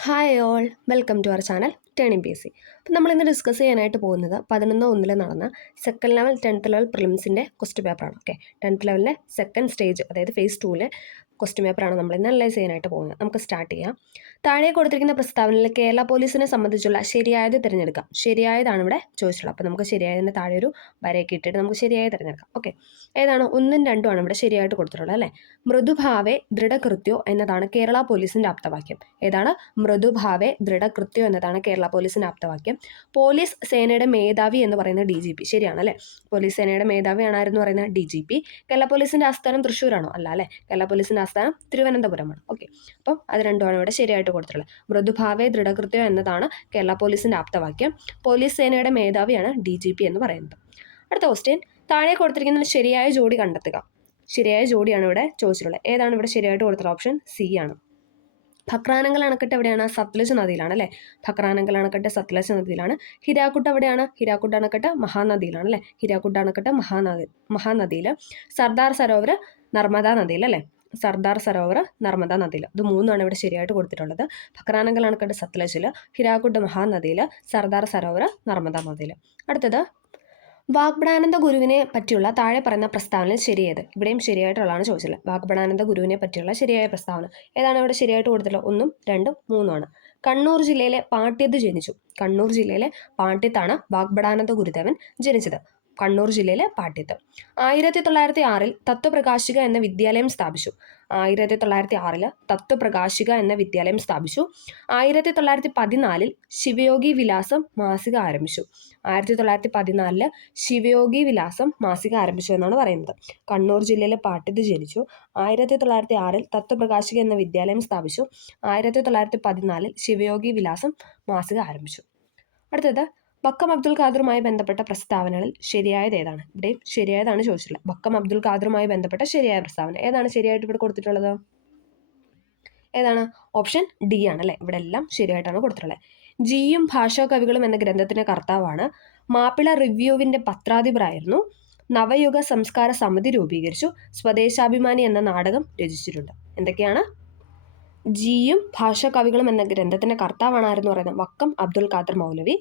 Hi all, welcome to our channel turning PSC. അപ്പോൾ നമ്മളിന്ന് discuss ചെയ്യാനായിട്ട് പോകുന്നത് 11/1 നടന്ന സെക്കൻഡ് ലെവൽ 10th ലെവൽ പ്രിലിംസിൻ്റെ ക്വസ്റ്റ് പേപ്പറാണ്. ഓക്കെ, 10th ലെവലിലെ സെക്കൻഡ് സ്റ്റേജ് അതായത് ഫേസ് 2ലെ ക്വസ്റ്റ് പേപ്പറാണ് നമ്മളിന്ന് അനലൈസ് ചെയ്യാനായിട്ട് പോകുന്നത്. നമുക്ക് സ്റ്റാർട്ട് ചെയ്യാം. താഴെ കൊടുത്തിരിക്കുന്ന പ്രസ്താവനയിൽ കേരള പോലീസിനെ സംബന്ധിച്ചുള്ള ശരിയായത് തിരഞ്ഞെടുക്കാം. ശരിയായതാണ് ഇവിടെ ചോദിച്ചിട്ടുള്ളത്. അപ്പോൾ നമുക്ക് ശരിയായതിൻ്റെ താഴെ ഒരു വരയൊക്കെ ഇട്ടിട്ട് നമുക്ക് ശരിയായത് തിരഞ്ഞെടുക്കാം. ഓക്കെ, ഏതാണ്? 1ഉം 2ഉം ആണ് ഇവിടെ ശരിയായിട്ട് കൊടുത്തിട്ടുള്ളത് അല്ലേ. മൃദുഭാവേ ദൃഢകൃത്യോ എന്നതാണ് കേരള പോലീസിൻ്റെ ആപ്തവാക്യം. ഏതാണ്? മൃദുഭാവേ ദൃഢകൃത്യോ എന്നതാണ് കേരള പോലീസിൻ്റെ ആപ്തവാക്യം. പോലീസ് സേനയുടെ മേധാവി എന്ന് പറയുന്നത് DGP. ശരിയാണ് അല്ലേ. പോലീസ് സേനയുടെ മേധാവിയാണ് ആരെന്ന് പറയുന്നത് DGP. കേരള പോലീസിൻ്റെ ആസ്ഥാനം തൃശ്ശൂരാണോ? അല്ല അല്ലേ. കേരള പോലീസിൻ്റെ ആസ്ഥാനം തിരുവനന്തപുരമാണ്. ഓക്കെ, അപ്പം അത് രണ്ടുമാണ് ഇവിടെ ശരിയായിട്ട് കൊടുത്തിട്ടുള്ളത്. മൃദുഭാവേ ദൃഢകൃത്യോ എന്നതാണ് കേരള പോലീസിൻ്റെ ആപ്തവാക്യം. പോലീസ് സേനയുടെ മേധാവിയാണ് DGP എന്ന് പറയുന്നത്. അടുത്ത ക്വസ്റ്റ്യൻ, താഴെ കൊടുത്തിരിക്കുന്ന ശരിയായ ജോഡി കണ്ടെത്തുക. ശരിയായ ജോഡിയാണ് ഇവിടെ ചോദിച്ചിട്ടുള്ളത്. ഏതാണ് ഇവിടെ ശരിയായിട്ട് കൊടുത്തിട്ടുള്ള? ഓപ്ഷൻ C ആണ്. ഭക്രാനങ്കൽ അണക്കെട്ട് എവിടെയാണ്? സത്ലജ് നദിയിലാണ് അല്ലേ. ഭക്രാനങ്കൽ അണക്കെട്ട് സത്ലജ് നദിയിലാണ്. ഹിരാക്കുട്ട് എവിടെയാണ്? ഹിരാക്കുട്ട് അണക്കെട്ട് മഹാനദിയിലാണ് അല്ലേ. ഹിരാക്കുട്ട് അണക്കെട്ട് മഹാനദിയിൽ. സർദാർ സരോവർ നർമ്മദാ നദിയിൽ അല്ലേ. സർദാർ സരോവർ നർമ്മദാ നദിയിൽ. ഇത് മൂന്നാണ് ഇവിടെ ശരിയായിട്ട് കൊടുത്തിട്ടുള്ളത്. ഭക്രാനങ്കൽ അണക്കെട്ട് സത്ലജിൽ, ഹിരാക്കുട്ട് മഹാനദിയിൽ, സർദാർ സരോവർ നർമ്മദാ നദിയിൽ. അടുത്തത്, വാഗ്ബടാനന്ദ ഗുരുവിനെ പറ്റിയുള്ള താഴെ പറയുന്ന പ്രസ്താവന ശരിയേത്? ഇവിടെയും ശരിയായിട്ടുള്ളതാണ് ചോദിച്ചത്. വാഗ്ബടാനന്ദ ഗുരുവിനെ പറ്റിയുള്ള ശരിയായ പ്രസ്താവന ഏതാണ് ഇവിടെ ശരിയായിട്ട് കൊടുത്തിട്ടുള്ളത്? 1ഉം 2ഉം 3ഉം ആണ്. കണ്ണൂർ ജില്ലയിലെ പാട്യത്ത് ജനിച്ചു. കണ്ണൂർ ജില്ലയിലെ പാട്യത്താണ് വാഗ്ബടാനന്ദ ഗുരുദേവൻ ജനിച്ചത്. കണ്ണൂർ ജില്ലയിലെ പാട്യത്ത്. 1906 തത്വപ്രകാശിക എന്ന വിദ്യാലയം സ്ഥാപിച്ചു. 1906 തത്വപ്രകാശിക എന്ന വിദ്യാലയം സ്ഥാപിച്ചു. 1914 ശിവയോഗി വിലാസം മാസിക ആരംഭിച്ചു. 1914 ശിവയോഗി വിലാസം മാസിക ആരംഭിച്ചു എന്നാണ് പറയുന്നത്. കണ്ണൂർ ജില്ലയിലെ പാട്യത്ത് ജനിച്ചു. 1906 തത്വപ്രകാശിക എന്ന വിദ്യാലയം സ്ഥാപിച്ചു. 1914 ശിവയോഗി വിലാസം മാസിക ആരംഭിച്ചു. അടുത്തത്, വക്കം അബ്ദുൽ ഖാദറുമായി ബന്ധപ്പെട്ട പ്രസ്താവനകളിൽ ശരിയായത് ഏതാണ്? ഇവിടെയും ശരിയായതാണ് ചോദിച്ചിട്ടുള്ളത്. വക്കം അബ്ദുൽ ഖാദറുമായി ബന്ധപ്പെട്ട ശരിയായ പ്രസ്താവന ഏതാണ് ശരിയായിട്ട് ഇവിടെ കൊടുത്തിട്ടുള്ളത്? ഏതാണ്? ഓപ്ഷൻ D ആണ് അല്ലേ. ഇവിടെ എല്ലാം ശരിയായിട്ടാണ് കൊടുത്തിട്ടുള്ളത്. ജിയും ഭാഷാ കവികളും എന്ന ഗ്രന്ഥത്തിന്റെ കർത്താവാണ്. മാപ്പിള റിവ്യൂവിന്റെ പത്രാധിപരായിരുന്നു. നവയുഗ സംസ്കാര സമിതി രൂപീകരിച്ചു. സ്വദേശാഭിമാനി എന്ന നാടകം രചിച്ചിട്ടുണ്ട്. എന്തൊക്കെയാണ്? ജിയും ഭാഷാ കവികളും എന്ന ഗ്രന്ഥത്തിന്റെ കർത്താവാണായിരുന്നു പറയുന്നത് വക്കം അബ്ദുൽ ഖാദർ മൗലവി.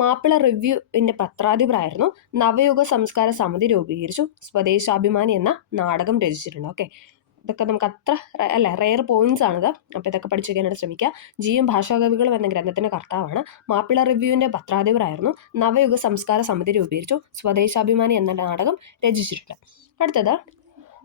മാപ്പിള റിവ്യൂവിന്റെ പത്രാധിപരായിരുന്നു. നവയുഗ സംസ്കാര സമിതി രൂപീകരിച്ചു. സ്വദേശാഭിമാനി എന്ന നാടകം രചിച്ചിട്ടുണ്ട്. ഓക്കെ, ഇതൊക്കെ നമുക്ക് അത്ര അല്ല റെയർ പോയിന്റ്സ് ആണിത്. അപ്പോൾ ഇതൊക്കെ പഠിച്ചു വയ്ക്കാനായിട്ട് ശ്രമിക്കുക. ജിയും ഭാഷാ കവികളും എന്ന ഗ്രന്ഥത്തിന്റെ കർത്താവാണ്. മാപ്പിള റിവ്യൂവിന്റെ പത്രാധിപരായിരുന്നു. നവയുഗ സംസ്കാര സമിതി രൂപീകരിച്ചു. സ്വദേശാഭിമാനി എന്ന നാടകം രചിച്ചിട്ടുണ്ട്. അടുത്തത്,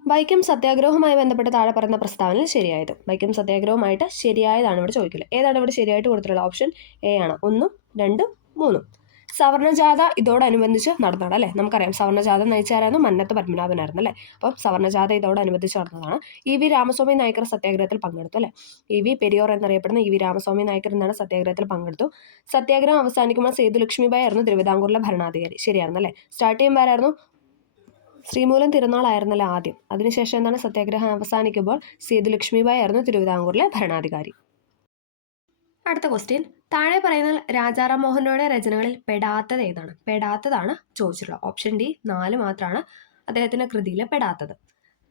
വൈക്കം സത്യാഗ്രഹവുമായി ബന്ധപ്പെട്ട് താഴെ പറയുന്ന പ്രസ്താവനയിൽ ശരിയായത്. വൈക്കം സത്യാഗ്രഹവുമായിട്ട് ശരിയായതാണ് ഇവിടെ ചോദിക്കില്ല. ഏതാണ് ഇവിടെ ശരിയായിട്ട് കൊടുത്തിട്ടുള്ളത്? ഓപ്ഷൻ A ആണ്. 1ഉം 2ഉം 3ഉം. സവർണജാഥ ഇതോടനുബന്ധിച്ച് നടന്നതാണ് അല്ലേ. നമുക്കറിയാം സവർണജാഥ നയിച്ചായിരുന്നു മന്നത്ത് പത്മനാഭനായിരുന്നു അല്ലേ. അപ്പം സവർണജാഥ ഇതോടനുബന്ധിച്ച് നടന്നതാണ്. EV രാമസ്വാമി നായ്ക്കർ സത്യാഗ്രഹത്തിൽ പങ്കെടുത്തു അല്ലേ. EV പെരിയോർ എന്നറിയപ്പെടുന്ന EV രാമസ്വാമി നായ്ക്കർ എന്നാണ് സത്യാഗ്രഹത്തിൽ പങ്കെടുത്തു. സത്യാഗ്രഹം അവസാനിക്കുമ്പോൾ സേതുലക്ഷ്മിബായി ആയിരുന്നു തിരുവിതാംകൂറിലെ ഭരണാധികാരി. ശരിയായിരുന്നല്ലേ. സ്റ്റാർട്ട് ചെയ്യുമ്പോൾ ആരായിരുന്നു? ശ്രീമൂലം തിരുനാളായിരുന്നല്ലോ ആദ്യം. അതിനുശേഷം എന്താണ്? സത്യാഗ്രഹം അവസാനിക്കുമ്പോൾ സേതുലക്ഷ്മിബായി ആയിരുന്നു തിരുവിതാംകൂറിലെ ഭരണാധികാരി. അടുത്ത ക്വസ്റ്റ്യൻ, താഴെ പറയുന്ന രാജാറാം മോഹൻ റോയുടെ രചനകളിൽ പെടാത്തത് ഏതാണ്? പെടാത്തതാണ് ചോദിച്ചിട്ടുള്ളത്. ഓപ്ഷൻ D 4 മാത്രമാണ് അദ്ദേഹത്തിന്റെ കൃതിയിൽ പെടാത്തത്.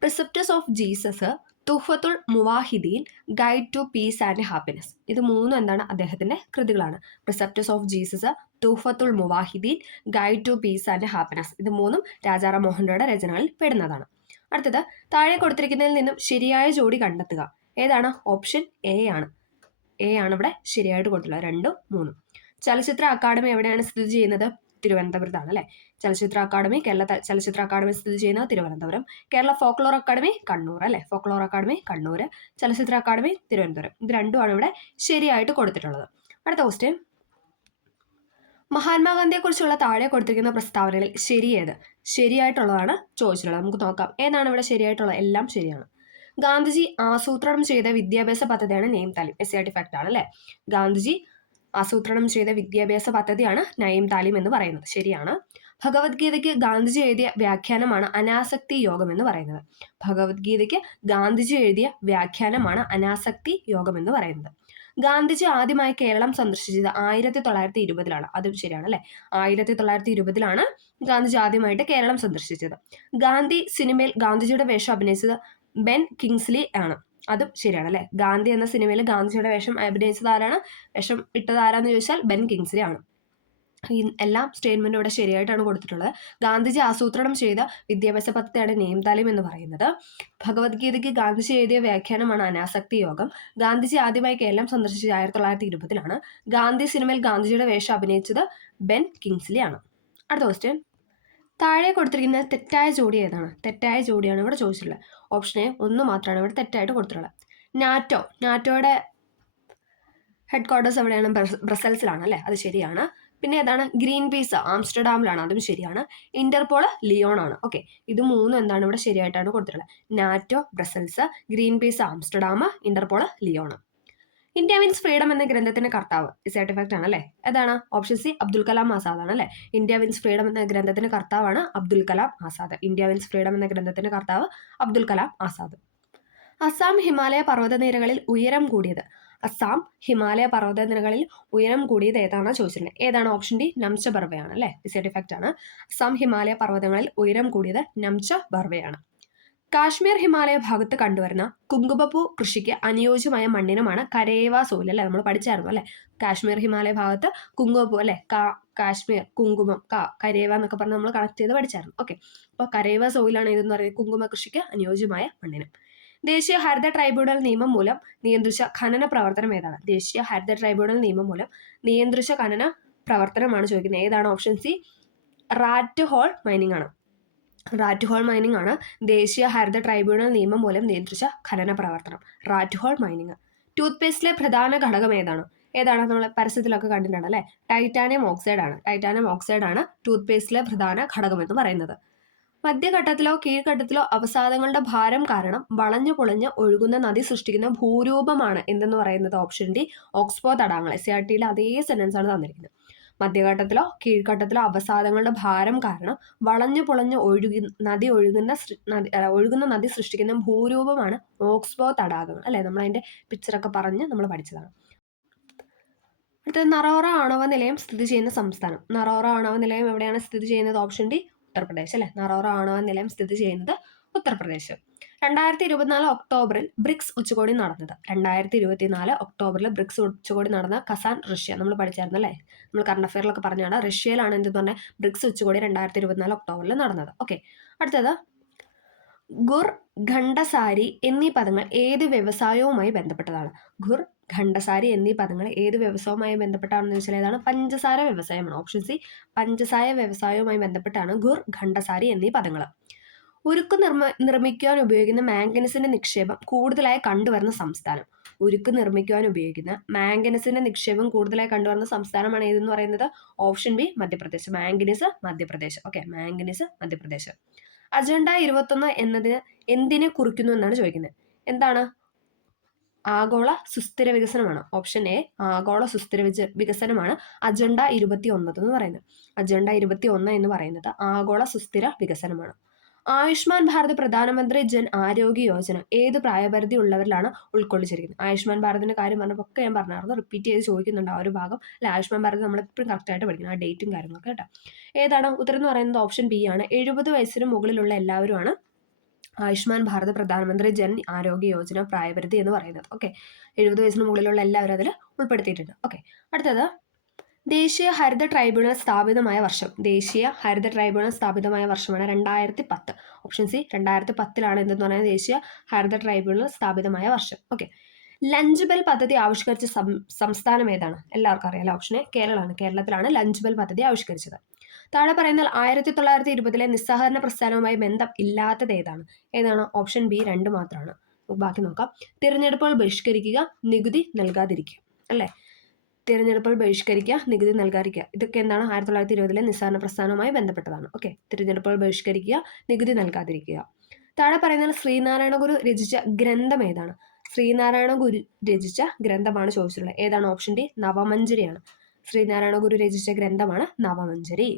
Precepts of Jesus, Tuhfatul Muwahhidin, guide to peace and happiness. ഇത് മൂന്നും എന്താണ്? അദ്ദേഹത്തിന്റെ കൃതികളാണ്. Precepts of Jesus, Tuhfatul Muwahhidin, guide to peace and happiness. ഇത് മൂന്നും രാജാറാം മോഹൻ റോയുടെ രചനകളിൽ പെടുന്നതാണ്. അടുത്തത്, താഴെ കൊടുത്തിരിക്കുന്നതിൽ നിന്നും ശരിയായ ജോഡി കണ്ടെത്തുക. ഏതാണ്? ഓപ്ഷൻ A ആണ്. A ആണ് ഇവിടെ ശരിയായിട്ട് കൊടുത്തിട്ടുള്ളത്. 2ഉം 3ഉം. ചലച്ചിത്ര അക്കാദമി എവിടെയാണ് സ്ഥിതി ചെയ്യുന്നത്? തിരുവനന്തപുരത്താണ് അല്ലേ. ചലച്ചിത്ര അക്കാദമി, കേരള ചലച്ചിത്ര അക്കാദമി സ്ഥിതി ചെയ്യുന്നത് തിരുവനന്തപുരം. കേരള ഫോക്ലോർ അക്കാദമി കണ്ണൂർ അല്ലേ. ഫോക്ലോർ അക്കാദമി കണ്ണൂർ, ചലച്ചിത്ര അക്കാദമി തിരുവനന്തപുരം. ഇത് രണ്ടുമാണ് ഇവിടെ ശരിയായിട്ട് കൊടുത്തിട്ടുള്ളത്. അടുത്ത ക്വസ്റ്റ്യൻ, മഹാത്മാഗാന്ധിയെക്കുറിച്ചുള്ള താഴെ കൊടുത്തിരിക്കുന്ന പ്രസ്താവനകളിൽ ശരിയേത്? ശരിയായിട്ടുള്ളതാണ് ചോദിച്ചിട്ടുള്ളത്. നമുക്ക് നോക്കാം ഏതാണ് ഇവിടെ ശരിയായിട്ടുള്ളത്. എല്ലാം ശരിയാണ്. ഗാന്ധിജി ആസൂത്രണം ചെയ്ത വിദ്യാഭ്യാസ പദ്ധതിയാണ് നെയിം താലിം. SCERT ഫാക്ട് ആണ് അല്ലേ. ഗാന്ധിജി ആസൂത്രണം ചെയ്ത വിദ്യാഭ്യാസ പദ്ധതിയാണ് നയിം താലിം എന്ന് പറയുന്നത്. ശരിയാണ്. ഭഗവത്ഗീതയ്ക്ക് ഗാന്ധിജി എഴുതിയ വ്യാഖ്യാനമാണ് അനാസക്തി യോഗം എന്ന് പറയുന്നത്. ഭഗവത്ഗീതയ്ക്ക് ഗാന്ധിജി എഴുതിയ വ്യാഖ്യാനമാണ് അനാസക്തി യോഗം എന്ന് പറയുന്നത്. ഗാന്ധിജി ആദ്യമായി കേരളം സന്ദർശിച്ചത് 1920-ലാണ്. അതും ശരിയാണ് അല്ലേ. 1920-ലാണ് ഗാന്ധിജി ആദ്യമായിട്ട് കേരളം സന്ദർശിച്ചത്. ഗാന്ധി സിനിമയിൽ ഗാന്ധിജിയുടെ വേഷം അഭിനയിച്ചത് ബെൻ കിങ്സ്ലി ആണ്. അതും ശരിയാണ് അല്ലേ. ഗാന്ധി എന്ന സിനിമയിൽ ഗാന്ധിജിയുടെ വേഷം അഭിനയിച്ചത് ആരാണ്? വേഷം ഇട്ടത് ആരാന്ന് ചോദിച്ചാൽ ബെൻ കിങ്സ്ലി ആണ്. ഈ എല്ലാം സ്റ്റേറ്റ്മെന്റ് ഇവിടെ ശരിയായിട്ടാണ് കൊടുത്തിട്ടുള്ളത്. ഗാന്ധിജി ആസൂത്രണം ചെയ്ത വിദ്യാഭ്യാസ പദ്ധതിയാണ് നെയിം താലിം എന്ന് പറയുന്നത്. ഭഗവത്ഗീതയ്ക്ക് ഗാന്ധിജി എഴുതിയ വ്യാഖ്യാനമാണ് അനാസക്തി യോഗം. ഗാന്ധിജി ആദ്യമായി കേരളം സന്ദർശിച്ചത് 1920-ലാണ്. ഗാന്ധി സിനിമയിൽ ഗാന്ധിജിയുടെ വേഷം അഭിനയിച്ചത് ബെൻ കിങ്സ്ലി ആണ്. അടുത്ത ക്വസ്റ്റ്യൻ, താഴെ കൊടുത്തിരിക്കുന്ന തെറ്റായ ജോഡി ഏതാണ്? തെറ്റായ ജോഡിയാണ് ഇവിടെ ചോദിച്ചിട്ടുള്ളത്. ഓപ്ഷൻ എ 1 മാത്രമാണ് ഇവിടെ തെറ്റായിട്ട് കൊടുത്തിട്ടുള്ളത്. നാറ്റോയുടെ ഹെഡ് ക്വാർട്ടേഴ്സ് എവിടെയാണ്? ബ്രസൽസിലാണ് അല്ലേ, അത് ശരിയാണ്. പിന്നെ ഏതാണ്? ഗ്രീൻ പീസ് ആംസ്റ്റർഡാമിലാണ്, അതും ശരിയാണ്. ഇന്റർപോൾ ലിയോൺ ആണ്. ഓക്കെ, ഇത് മൂന്നും എന്താണ് ഇവിടെ ശരിയായിട്ടാണ് കൊടുത്തിട്ടുള്ളത്. NATO, Brussels, Greenpeace Amsterdam, Interpol Lyon. India means freedom എന്ന ഗ്രന്ഥത്തിന്റെ കർത്താവ് സർട്ടിഫാക്ട് ആണ് അല്ലേ, ഏതാണ്? ഓപ്ഷൻ സി അബ്ദുൽ കലാം ആസാദ് ആണ് അല്ലേ. ഇന്ത്യ മീൻസ് ഫ്രീഡം എന്ന ഗ്രന്ഥത്തിന്റെ കർത്താവാണ് Abdul Kalam Azad. India means freedom എന്ന ഗ്രന്ഥത്തിന്റെ കർത്താവ് അബ്ദുൽ കലാം ആസാദ്. അസാം ഹിമാലയ പർവ്വതനിരകളിൽ ഉയരം കൂടിയത്. അസാം ഹിമാലയ പർവ്വതനിരകളിൽ ഉയരം കൂടിയത് ഏതാണെന്ന് ചോദിച്ചിട്ടുണ്ട്. ഏതാണ്? ഓപ്ഷൻ ഡി നംച ബർവയാണ് അല്ലേ, ഡിസൈഡ് ആണ്. അസാം ഹിമാലയ പർവ്വതങ്ങളിൽ ഉയരം കൂടിയത് നംച ബർവയാണ്. കാശ്മീർ ഹിമാലയ ഭാഗത്ത് കണ്ടുവരുന്ന കുങ്കുമപ്പൂ കൃഷിക്ക് അനുയോജ്യമായ മണ്ണിനുമാണ് കരേവ സോയിൽ അല്ലെ, നമ്മൾ പഠിച്ചായിരുന്നു അല്ലെ. കാശ്മീർ ഹിമാലയ ഭാഗത്ത് കുങ്കുമപ്പൂ അല്ലെ, കാശ്മീർ കുങ്കുമം കരേവ എന്നൊക്കെ പറഞ്ഞ് നമ്മൾ കണക്ട് ചെയ്ത് പഠിച്ചായിരുന്നു. ഓക്കെ, അപ്പോൾ കരേവ സോയിലാണ് ഇതെന്ന് പറയുന്നത് കുങ്കുമ കൃഷിക്ക് അനുയോജ്യമായ മണ്ണിന്. ദേശീയ ഹരിത ട്രൈബ്യൂണൽ നിയമം മൂലം നിയന്ത്രിച്ച ഖനന പ്രവർത്തനം ഏതാണ്? ദേശീയ ഹരിത ട്രൈബ്യൂണൽ നിയമം മൂലം നിയന്ത്രിച്ച ഖനന പ്രവർത്തനമാണ് ചോദിക്കുന്നത്. ഏതാണ്? Option C rat hole mining ആണ്. റാറ്റ് ഹോൾ മൈനിങ് ആണ് ദേശീയ ഹരിത ട്രൈബ്യൂണൽ നിയമം മൂലം നിയന്ത്രിച്ച ഖനന പ്രവർത്തനം, റാറ്റ് ഹോൾ മൈനിങ്. ടൂത്ത് പേസ്റ്റിലെ പ്രധാന ഘടകം ഏതാണ്? നമ്മൾ പരസ്യത്തിലൊക്കെ കണ്ടിട്ടുണ്ട് അല്ലേ, ടൈറ്റാനിയം ഓക്സൈഡ് ആണ്. ടൈറ്റാനിയം ഓക്സൈഡ് ആണ് ടൂത്ത് പേസ്റ്റിലെ പ്രധാന ഘടകം എന്ന് പറയുന്നത്. മധ്യഘട്ടത്തിലോ കീഴ്ഘട്ടത്തിലോ അവസാദങ്ങളുടെ ഭാരം കാരണം വളഞ്ഞു പൊളഞ്ഞ് ഒഴുകുന്ന നദി സൃഷ്ടിക്കുന്ന ഭൂരൂപമാണ് എന്തെന്ന് പറയുന്നത്? ഓപ്ഷൻ ഡി ഓക്സ്ബോ തടാകങ്ങൾ. SCRT-യിലെ അതേ സെന്റൻസ് ആണ് തന്നിരിക്കുന്നത്. മധ്യഘട്ടത്തിലോ കീഴ്ഘട്ടത്തിലോ അവസാദങ്ങളുടെ ഭാരം കാരണം വളഞ്ഞു പൊളഞ്ഞ് ഒഴുകുന്ന നദി സൃഷ്ടിക്കുന്ന ഭൂരൂപമാണ് ഓക്സ്ബോ തടാകങ്ങൾ അല്ലെ. നമ്മൾ അതിന്റെ പിക്ചറൊക്കെ പറഞ്ഞ് നമ്മൾ പഠിച്ചതാണ്. അടുത്തത് നറോറ ആണവ നിലയം സ്ഥിതി ചെയ്യുന്ന സംസ്ഥാനം. നറോറ ആണവ നിലയം എവിടെയാണ് സ്ഥിതി ചെയ്യുന്നത്? ഓപ്ഷൻ ഡി ഉത്തർപ്രദേശ് അല്ലെ. നറോറ ആണവ നിലയം സ്ഥിതി ചെയ്യുന്നത് ഉത്തർപ്രദേശ്. 2024 ഒക്ടോബറിൽ ബ്രിക്സ് ഉച്ചകോടി നടന്നത്. 2024 ഒക്ടോബറിൽ ബ്രിക്സ് ഉച്ചകോടി നടന്ന കസാൻ, റഷ്യ. നമ്മൾ പഠിച്ചായിരുന്നു അല്ലേ, നമ്മൾ കറണ്ട് അഫെയറിലൊക്കെ പറഞ്ഞാണ്. റഷ്യയിലാണ് എന്ത് പറഞ്ഞാൽ ബ്രിക്സ് ഉച്ചകോടി 2024 ഒക്ടോബറിൽ നടന്നത്. ഓക്കെ, അടുത്തത് ഗുർ, ഖണ്ഡസാരി എന്നീ പദങ്ങൾ ഏത് വ്യവസായവുമായി ബന്ധപ്പെട്ടതാണ്? ഗുർ, ഖണ്ഡസാരി എന്നീ പദങ്ങൾ ഏത് വ്യവസായവുമായി ബന്ധപ്പെട്ടാണെന്ന് വെച്ചാൽ ഏതാണ്? പഞ്ചസാര വ്യവസായമാണ്. ഓപ്ഷൻ സി പഞ്ചസാര വ്യവസായവുമായി ബന്ധപ്പെട്ടാണ് ഗുർ, ഖണ്ഡസാരി എന്നീ പദങ്ങൾ. ഉരുക്ക് നിർമ്മിക്കുവാൻ ഉപയോഗിക്കുന്ന മാംഗനീസിന്റെ നിക്ഷേപം കൂടുതലായി കണ്ടുവരുന്ന സംസ്ഥാനം. ഉരുക്ക് നിർമ്മിക്കുവാൻ ഉപയോഗിക്കുന്ന മാംഗനീസിന്റെ നിക്ഷേപം കൂടുതലായി കണ്ടുവരുന്ന സംസ്ഥാനമാണ് ഏതെന്ന് പറയുന്നത്? Option B Madhya Pradesh. Manganese Madhya Pradesh. Okay, manganese Madhya Pradesh. Agenda 21 എന്നതിന് എന്തിനെ കുറിക്കുന്നു എന്നാണ് ചോദിക്കുന്നത്. എന്താണ്? ആഗോള സുസ്ഥിര വികസനമാണ്. ഓപ്ഷൻ എ ആഗോള സുസ്ഥിര വികസനമാണ് അജണ്ട 21 എന്ന് പറയുന്നത്. അജണ്ട 21 എന്ന് പറയുന്നത് ആഗോള സുസ്ഥിര വികസനമാണ്. ആയുഷ്മാൻ ഭാരത് പ്രധാനമന്ത്രി ജൻ ആരോഗ്യ യോജന ഏത് പ്രായപരിധി ഉള്ളവരിലാണ് ഉൾക്കൊള്ളിച്ചിരിക്കുന്നത്? ആയുഷ്മാൻ ഭാരതിന്റെ കാര്യം പറഞ്ഞപ്പോൾ ഞാൻ പറഞ്ഞായിരുന്നു, റിപ്പീറ്റ് ചെയ്ത് ചോദിക്കുന്നുണ്ട് ആ ഒരു ഭാഗം അല്ലെ. ആയുഷ്മാൻ ഭാരത് നമ്മളെപ്പോഴും കറക്റ്റായിട്ട് പഠിക്കണം, ആ ഡേറ്റും കാര്യങ്ങളൊക്കെ കേട്ടോ. ഏതാണ് ഉത്തരം എന്ന് പറയുന്നത്? ഓപ്ഷൻ ബി ആണ്. 70 വയസ്സിന് മുകളിലുള്ള എല്ലാവരുമാണ് ആയുഷ്മാൻ ഭാരത് പ്രധാനമന്ത്രി ജൻ ആരോഗ്യ യോജന പ്രായപരിധി എന്ന് പറയുന്നത്. ഓക്കെ, 70 വയസ്സിന് മുകളിലുള്ള എല്ലാവരും അതിൽ ഉൾപ്പെടുത്തിയിട്ടുണ്ട്. ഓക്കെ, അടുത്തത് ദേശീയ ഹരിത ട്രൈബ്യൂണൽ സ്ഥാപിതമായ വർഷം. ദേശീയ ഹരിത ട്രൈബ്യൂണൽ സ്ഥാപിതമായ വർഷമാണ് 2010. ഓപ്ഷൻ സി 2010 എന്തെന്ന് പറയുന്നത് ദേശീയ ഹരിത ട്രൈബ്യൂണൽ സ്ഥാപിതമായ വർഷം. ഓക്കെ, ലഞ്ച് ബെൽ പദ്ധതി ആവിഷ്കരിച്ച സംസ്ഥാനം ഏതാണ്? എല്ലാവർക്കും അറിയാലോ, ഓപ്ഷൻ എ കേരളമാണ്. കേരളത്തിലാണ് ലഞ്ച് ബെൽ പദ്ധതി ആവിഷ്കരിച്ചത്. താഴെ പറയുന്ന 1920-ലെ നിസ്സഹകരണ പ്രസ്ഥാനവുമായി ബന്ധം ഇല്ലാത്തത് ഏതാണ്? ഓപ്ഷൻ ബി 2 മാത്രമാണ്. ബാക്കി നോക്കാം. തിരഞ്ഞെടുപ്പുകൾ ബഹിഷ്കരിക്കുക, നികുതി നൽകാതിരിക്കുക അല്ലേ. തിരഞ്ഞെടുപ്പുകൾ ബഹിഷ്കരിക്കുക, നികുതി നൽകാതിരിക്കുക, ഇതൊക്കെ എന്താണ്? 1920-ലെ നിസ്സഹകരണ പ്രസ്ഥാനവുമായി ബന്ധപ്പെട്ടതാണ്. ഓക്കെ, തിരഞ്ഞെടുപ്പുകൾ ബഹിഷ്കരിക്കുക, നികുതി നൽകാതിരിക്കുക. താഴെ പറയുന്നത് ശ്രീനാരായണ ഗുരു രചിച്ച ഗ്രന്ഥം ഏതാണ്? ശ്രീനാരായണ ഗുരു രചിച്ച ഗ്രന്ഥമാണ് ചോദിച്ചിട്ടുള്ളത്. ഏതാണ്? ഓപ്ഷൻ ഡി നവമഞ്ജരിയാണ്. ശ്രീനാരായണ ഗുരു രചിച്ച ഗ്രന്ഥമാണ് നവമഞ്ജരി.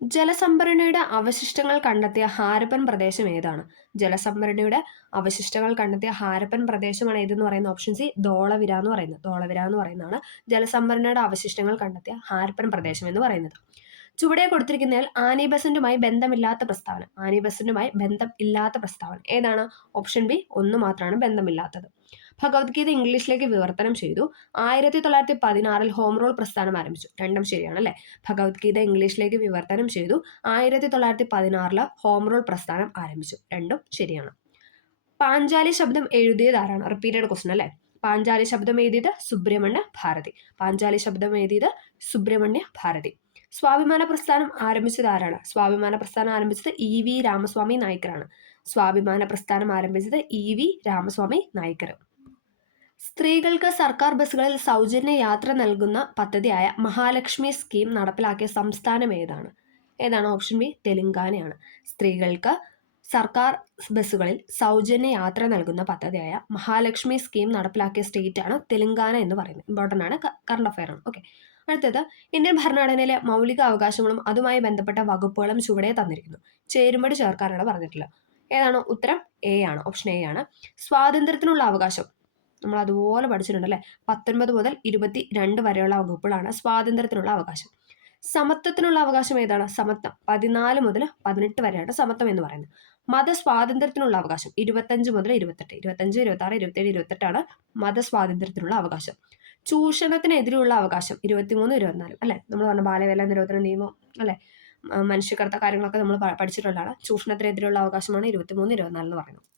ജലസംഭരണിയുടെ അവശിഷ്ടങ്ങൾ കണ്ടെത്തിയ ഹാരപ്പൻ പ്രദേശം ഏതാണ്? ജലസംഭരണിയുടെ അവശിഷ്ടങ്ങൾ കണ്ടെത്തിയ ഹാരപ്പൻ പ്രദേശമാണ് ഏതെന്ന് പറയുന്നത്? ഓപ്ഷൻ സി ധോളവിര എന്ന് പറയുന്നത്. ധോളവിര എന്ന് പറയുന്നതാണ് ജലസംഭരണിയുടെ അവശിഷ്ടങ്ങൾ കണ്ടെത്തിയ ഹാരപ്പൻ പ്രദേശം എന്ന് പറയുന്നത്. ചുവടെ കൊടുത്തിരിക്കുന്നതിൽ ആനി ബസന്റുമായി ബന്ധമില്ലാത്ത പ്രസ്താവന. ആനി ബസന്റുമായി ബന്ധം ഇല്ലാത്ത പ്രസ്താവന ഏതാണ്? ഓപ്ഷൻ ബി, ഒന്ന് മാത്രമാണ് ബന്ധമില്ലാത്തത്. ഭഗവത്ഗീത ഇംഗ്ലീഷിലേക്ക് വിവർത്തനം ചെയ്തു. 1916 ഹോം റൂൾ പ്രസ്ഥാനം ആരംഭിച്ചു. രണ്ടും ശരിയാണ് അല്ലേ? ഭഗവത്ഗീത ഇംഗ്ലീഷിലേക്ക് വിവർത്തനം ചെയ്തു. 1916 ഹോം റൂൾ പ്രസ്ഥാനം ആരംഭിച്ചു. രണ്ടും ശരിയാണ്. പാഞ്ചാലി ശബ്ദം എഴുതിയത് ആരാണ്? റിപ്പീറ്റഡ് ക്വസ്റ്റൻ അല്ലേ? പാഞ്ചാലി ശബ്ദം എഴുതിയത് സുബ്രഹ്മണ്യ ഭാരതി. പാഞ്ചാലി ശബ്ദം എഴുതിയത് സുബ്രഹ്മണ്യ ഭാരതി. സ്വാഭിമാന പ്രസ്ഥാനം ആരംഭിച്ചത് ആരാണ്? സ്വാഭിമാന പ്രസ്ഥാനം ആരംഭിച്ചത് EV രാമസ്വാമി നായ്ക്കറാണ്. സ്വാഭിമാന പ്രസ്ഥാനം ആരംഭിച്ചത് EV രാമസ്വാമി നായ്ക്കർ. സ്ത്രീകൾക്ക് സർക്കാർ ബസ്സുകളിൽ സൗജന്യ യാത്ര നൽകുന്ന പദ്ധതിയായ മഹാലക്ഷ്മി സ്കീം നടപ്പിലാക്കിയ സംസ്ഥാനം ഏതാണ്? ഏതാണ്? ഓപ്ഷൻ ബി, തെലങ്കാനയാണ്. സ്ത്രീകൾക്ക് സർക്കാർ ബസ്സുകളിൽ സൗജന്യ യാത്ര നൽകുന്ന പദ്ധതിയായ മഹാലക്ഷ്മി സ്കീം നടപ്പിലാക്കിയ സ്റ്റേറ്റ് ആണ് തെലങ്കാന എന്ന് പറയുന്നത്. ഇമ്പോർട്ടൻ്റ് ആണ്, കറണ്ട് അഫയർ ആണ്. ഓക്കെ. അടുത്തത്, ഇന്ത്യൻ ഭരണഘടനയിലെ മൗലിക അവകാശങ്ങളും അതുമായി ബന്ധപ്പെട്ട വകുപ്പുകളും ചുവടെ തന്നിരിക്കുന്നു. ചേരുംപടി ചേർക്കാനാണ് പറഞ്ഞിട്ടുള്ളത്. ഏതാണ്? ഉത്തരം എ ആണ്. ഓപ്ഷൻ എ ആണ്. സ്വാതന്ത്ര്യത്തിനുള്ള അവകാശം നമ്മൾ അതുപോലെ പഠിച്ചിട്ടുണ്ട് അല്ലേ? 19 മുതൽ 22 വരെയുള്ള വകുപ്പുകളാണ് സ്വാതന്ത്ര്യത്തിനുള്ള അവകാശം. സമത്വത്തിനുള്ള അവകാശം ഏതാണ്? സമത്വം 14 മുതൽ 18 വരെയാണ് സമത്വം എന്ന് പറയുന്നത്. മതസ്വാതന്ത്ര്യത്തിനുള്ള അവകാശം 25 മുതൽ 28, 25, 26, 27, 28 മതസ്വാതന്ത്ര്യത്തിനുള്ള അവകാശം. ചൂഷണത്തിനെതിരെയുള്ള അവകാശം 23, 24 അല്ലെ? നമ്മൾ പറഞ്ഞ ബാലവേല നിരോധന നിയമം അല്ലെ? മനുഷ്യക്കടത്ത കാര്യങ്ങളൊക്കെ നമ്മൾ പഠിച്ചിട്ടുള്ളതാണ്. ചൂഷണത്തിനെതിരെയുള്ള അവകാശമാണ് 23, 24 എന്ന് പറയുന്നത്.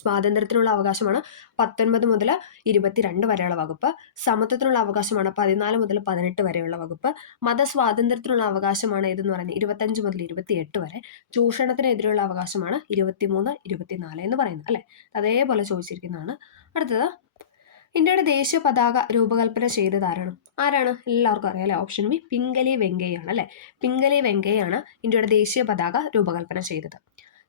സ്വാതന്ത്ര്യത്തിനുള്ള അവകാശമാണ് 19 മുതൽ 22 വരെയുള്ള വകുപ്പ്. സമത്വത്തിനുള്ള അവകാശമാണ് 14 മുതൽ 18 വരെയുള്ള വകുപ്പ്. മതസ്വാതന്ത്ര്യത്തിനുള്ള അവകാശമാണ് ഇതെന്ന് പറയുന്നത് 25 മുതൽ 28 വരെ. ചൂഷണത്തിനെതിരെയുള്ള അവകാശമാണ് 23, 24 എന്ന് പറയുന്നത് അല്ലേ? അതേപോലെ ചോദിച്ചിരിക്കുന്നതാണ്. അടുത്തത്, ഇന്ത്യയുടെ ദേശീയ പതാക രൂപകൽപ്പന ചെയ്തത് ആരാണ്? എല്ലാവർക്കും അറിയാം അല്ലേ? ഓപ്ഷൻ ബി, പിംഗലി വെങ്കയ്യാണ് അല്ലേ? പിംഗലി വെങ്കയ്യാണ് ഇന്ത്യയുടെ ദേശീയ പതാക രൂപകൽപ്പന ചെയ്തത്.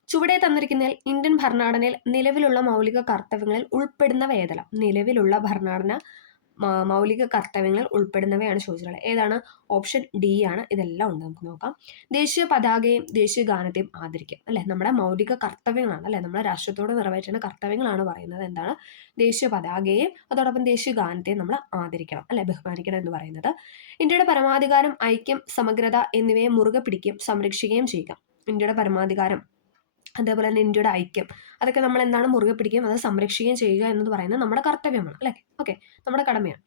ചുവടെ തന്നിരിക്കുന്നതിൽ ഇന്ത്യൻ ഭരണഘടനയിൽ നിലവിലുള്ള മൗലിക കർത്തവ്യങ്ങളിൽ ഉൾപ്പെടുന്നവ ഏതെല്ലാം? നിലവിലുള്ള ഭരണഘടന മൗലിക കർത്തവ്യങ്ങളിൽ ഉൾപ്പെടുന്നവയാണ് ചോദിച്ചിട്ടുള്ളത്. ഏതാണ്? ഓപ്ഷൻ ഡി ആണ്. ഇതെല്ലാം ഉണ്ട്, നമുക്ക് നോക്കാം. ദേശീയ പതാകയും ദേശീയ ഗാനത്തെയും ആദരിക്കുക അല്ലെ? നമ്മുടെ മൗലിക കർത്തവ്യങ്ങളാണ് അല്ലെ? നമ്മുടെ രാഷ്ട്രത്തോട് നിറവേറ്റുന്ന കർത്തവ്യങ്ങളാണ് പറയുന്നത്. എന്താണ്? ദേശീയ പതാകയെയും അതോടൊപ്പം ദേശീയ ഗാനത്തെയും നമ്മൾ ആദരിക്കണം അല്ലെ? ബഹുമാനിക്കണം എന്ന് പറയുന്നത്. ഇന്ത്യയുടെ പരമാധികാരം, ഐക്യം, സമഗ്രത എന്നിവയെ മുറുകെ പിടിക്കുകയും സംരക്ഷിക്കുകയും ചെയ്യുക. ഇന്ത്യയുടെ പരമാധികാരം, അതേപോലെ തന്നെ ഇന്ത്യയുടെ ഐക്യം, അതൊക്കെ നമ്മൾ എന്താണ്? മുറുകെ പിടിക്കുകയും അത് സംരക്ഷിക്കുകയും ചെയ്യുക എന്ന് പറയുന്നത് നമ്മുടെ കർത്തവ്യമാണ് അല്ലേ? ഓക്കെ, നമ്മുടെ കടമയാണ്.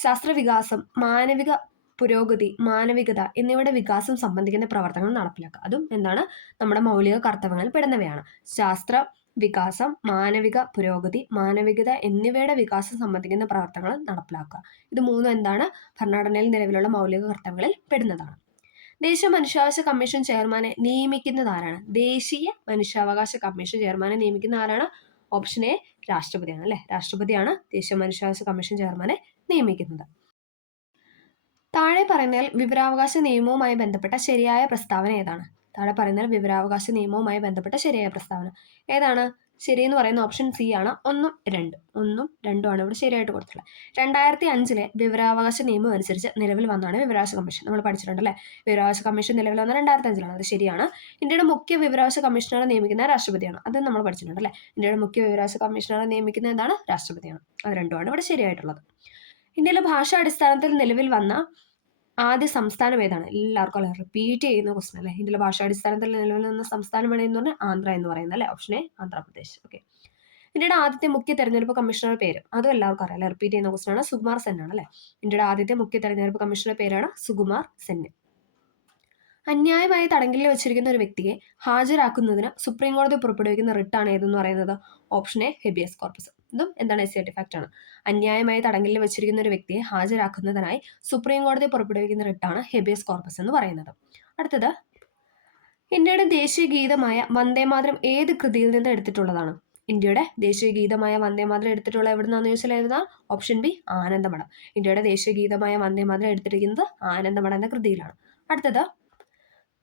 ശാസ്ത്രവികാസം, മാനവിക പുരോഗതി, മാനവികത എന്നിവയുടെ വികാസം സംബന്ധിക്കുന്ന പ്രവർത്തനങ്ങൾ നടപ്പിലാക്കുക. അതും എന്താണ്? നമ്മുടെ മൗലിക കർത്തവ്യങ്ങളിൽ പെടുന്നവയാണ്. ശാസ്ത്ര വികാസം, മാനവിക പുരോഗതി, മാനവികത എന്നിവയുടെ വികാസം സംബന്ധിക്കുന്ന പ്രവർത്തനങ്ങൾ നടപ്പിലാക്കുക. ഇത് മൂന്നും എന്താണ്? ഭരണഘടനയിൽ നിലവിലുള്ള മൗലിക കർത്തവ്യങ്ങളിൽ പെടുന്നതാണ്. ദേശീയ മനുഷ്യാവകാശ കമ്മീഷൻ ചെയർമാനെ നിയമിക്കുന്നത് ആരാണ്? ദേശീയ മനുഷ്യാവകാശ കമ്മീഷൻ ചെയർമാനെ നിയമിക്കുന്ന ആരാണ്? ഓപ്ഷൻ എ, രാഷ്ട്രപതിയാണ് അല്ലെ? രാഷ്ട്രപതിയാണ് ദേശീയ മനുഷ്യാവകാശ കമ്മീഷൻ ചെയർമാനെ നിയമിക്കുന്നത്. താഴെ പറയുന്നതിൽ വിവരാവകാശ നിയമവുമായി ബന്ധപ്പെട്ട ശരിയായ പ്രസ്താവന ഏതാണ്? താഴെ പറയുന്നതിൽ വിവരാവകാശ നിയമവുമായി ബന്ധപ്പെട്ട ശരിയായ പ്രസ്താവന ഏതാണ്? ശരിയെന്ന് പറയുന്ന ഓപ്ഷൻ സി ആണ്. 1, 2. 1, 2 ആണ് ഇവിടെ ശരിയായിട്ട് കൊടുത്തിട്ടുള്ളത്. 2005 വിവരാവകാശ നിയമം അനുസരിച്ച് നിലവിൽ വന്നാണ് വിവരാവകാശ കമ്മീഷൻ. നമ്മൾ പഠിച്ചിട്ടുണ്ട് അല്ലേ? വിവരാവകാശ കമ്മീഷൻ നിലവിൽ വന്ന 2005 അത് ശരിയാണ്. ഇന്ത്യയുടെ മുഖ്യ വിവരാവകാശ കമ്മീഷണറെ നിയമിക്കുന്ന രാഷ്ട്രപതിയാണ്. അത് നമ്മൾ പഠിച്ചിട്ടുണ്ട് അല്ലേ? ഇന്ത്യയുടെ മുഖ്യ വിവരാവകാശ കമ്മീഷണറെ നിയമിക്കുന്ന എന്താണ്? രാഷ്ട്രപതിയാണ്. അത് രണ്ടുമാണ് ഇവിടെ ശരിയായിട്ടുള്ളത്. ഇന്ത്യയിലെ ഭാഷാ അടിസ്ഥാനത്തിൽ നിലവിൽ വന്ന ആദ്യ സംസ്ഥാനം ഏതാണ്? എല്ലാവർക്കും അല്ലെ? റിപ്പീറ്റ് ചെയ്യുന്ന ക്വസ്റ്റൻ അല്ലേ? ഇന്ത്യയിലെ ഭാഷാടിസ്ഥാനത്തിൽ നിലവിൽ വന്ന സംസ്ഥാനം എന്ന് പറഞ്ഞാൽ ആന്ധ്ര എന്ന് പറയുന്നത് അല്ലേ? Option A, Andhra Pradesh. ഓക്കെ. ഇന്ത്യയുടെ ആദ്യത്തെ മുഖ്യ തെരഞ്ഞെടുപ്പ് കമ്മീഷണറുടെ പേര് അതും എല്ലാവർക്കും അറിയാം. റിപ്പീറ്റ് ചെയ്യുന്ന ക്വസ്റ്റൻ ആണ്. സുകുമാർ സെൻ ആണ് അല്ലേ? ഇന്ത്യയുടെ ആദ്യത്തെ മുഖ്യ തെരഞ്ഞെടുപ്പ് കമ്മീഷണറുടെ പേരാണ് സുകുമാർ സെൻ. അന്യായമായി തടങ്കലിൽ വെച്ചിരിക്കുന്ന ഒരു വ്യക്തിയെ ഹാജരാക്കുന്നതിന് സുപ്രീം കോടതി പുറപ്പെടുവിക്കുന്ന റിട്ടാണ് ഏതെന്ന് പറയുന്നത്? Option A, habeas corpus. ഇതും എന്താണ്? എസ് ഫാക്ട് ആണ്. അന്യായമായി തടങ്കലിൽ വെച്ചിരിക്കുന്ന ഒരു വ്യക്തിയെ ഹാജരാക്കുന്നതിനായി സുപ്രീം കോടതി പുറപ്പെടുവിക്കുന്ന റിട്ടാണ് ഹെബിയസ് കോർപ്പസ് എന്ന് പറയുന്നത്. അടുത്തത്, ഇന്ത്യയുടെ ദേശീയ ഗീതമായ വന്ദേമാതരം ഏത് കൃതിയിൽ നിന്ന് എടുത്തിട്ടുള്ളതാണ്? ഇന്ത്യയുടെ ദേശീയ ഗീതമായ വന്ദേമാതരം എടുത്തിട്ടുള്ള എവിടുന്നാന്ന് ചോദിച്ചാൽ ഏതാണ്? Option B, Anandamath. ഇന്ത്യയുടെ ദേശീയ ഗീതമായ വന്ദേമാതരം എടുത്തിരിക്കുന്നത് ആനന്ദമഠം എന്ന കൃതിയിലാണ്. അടുത്തത്,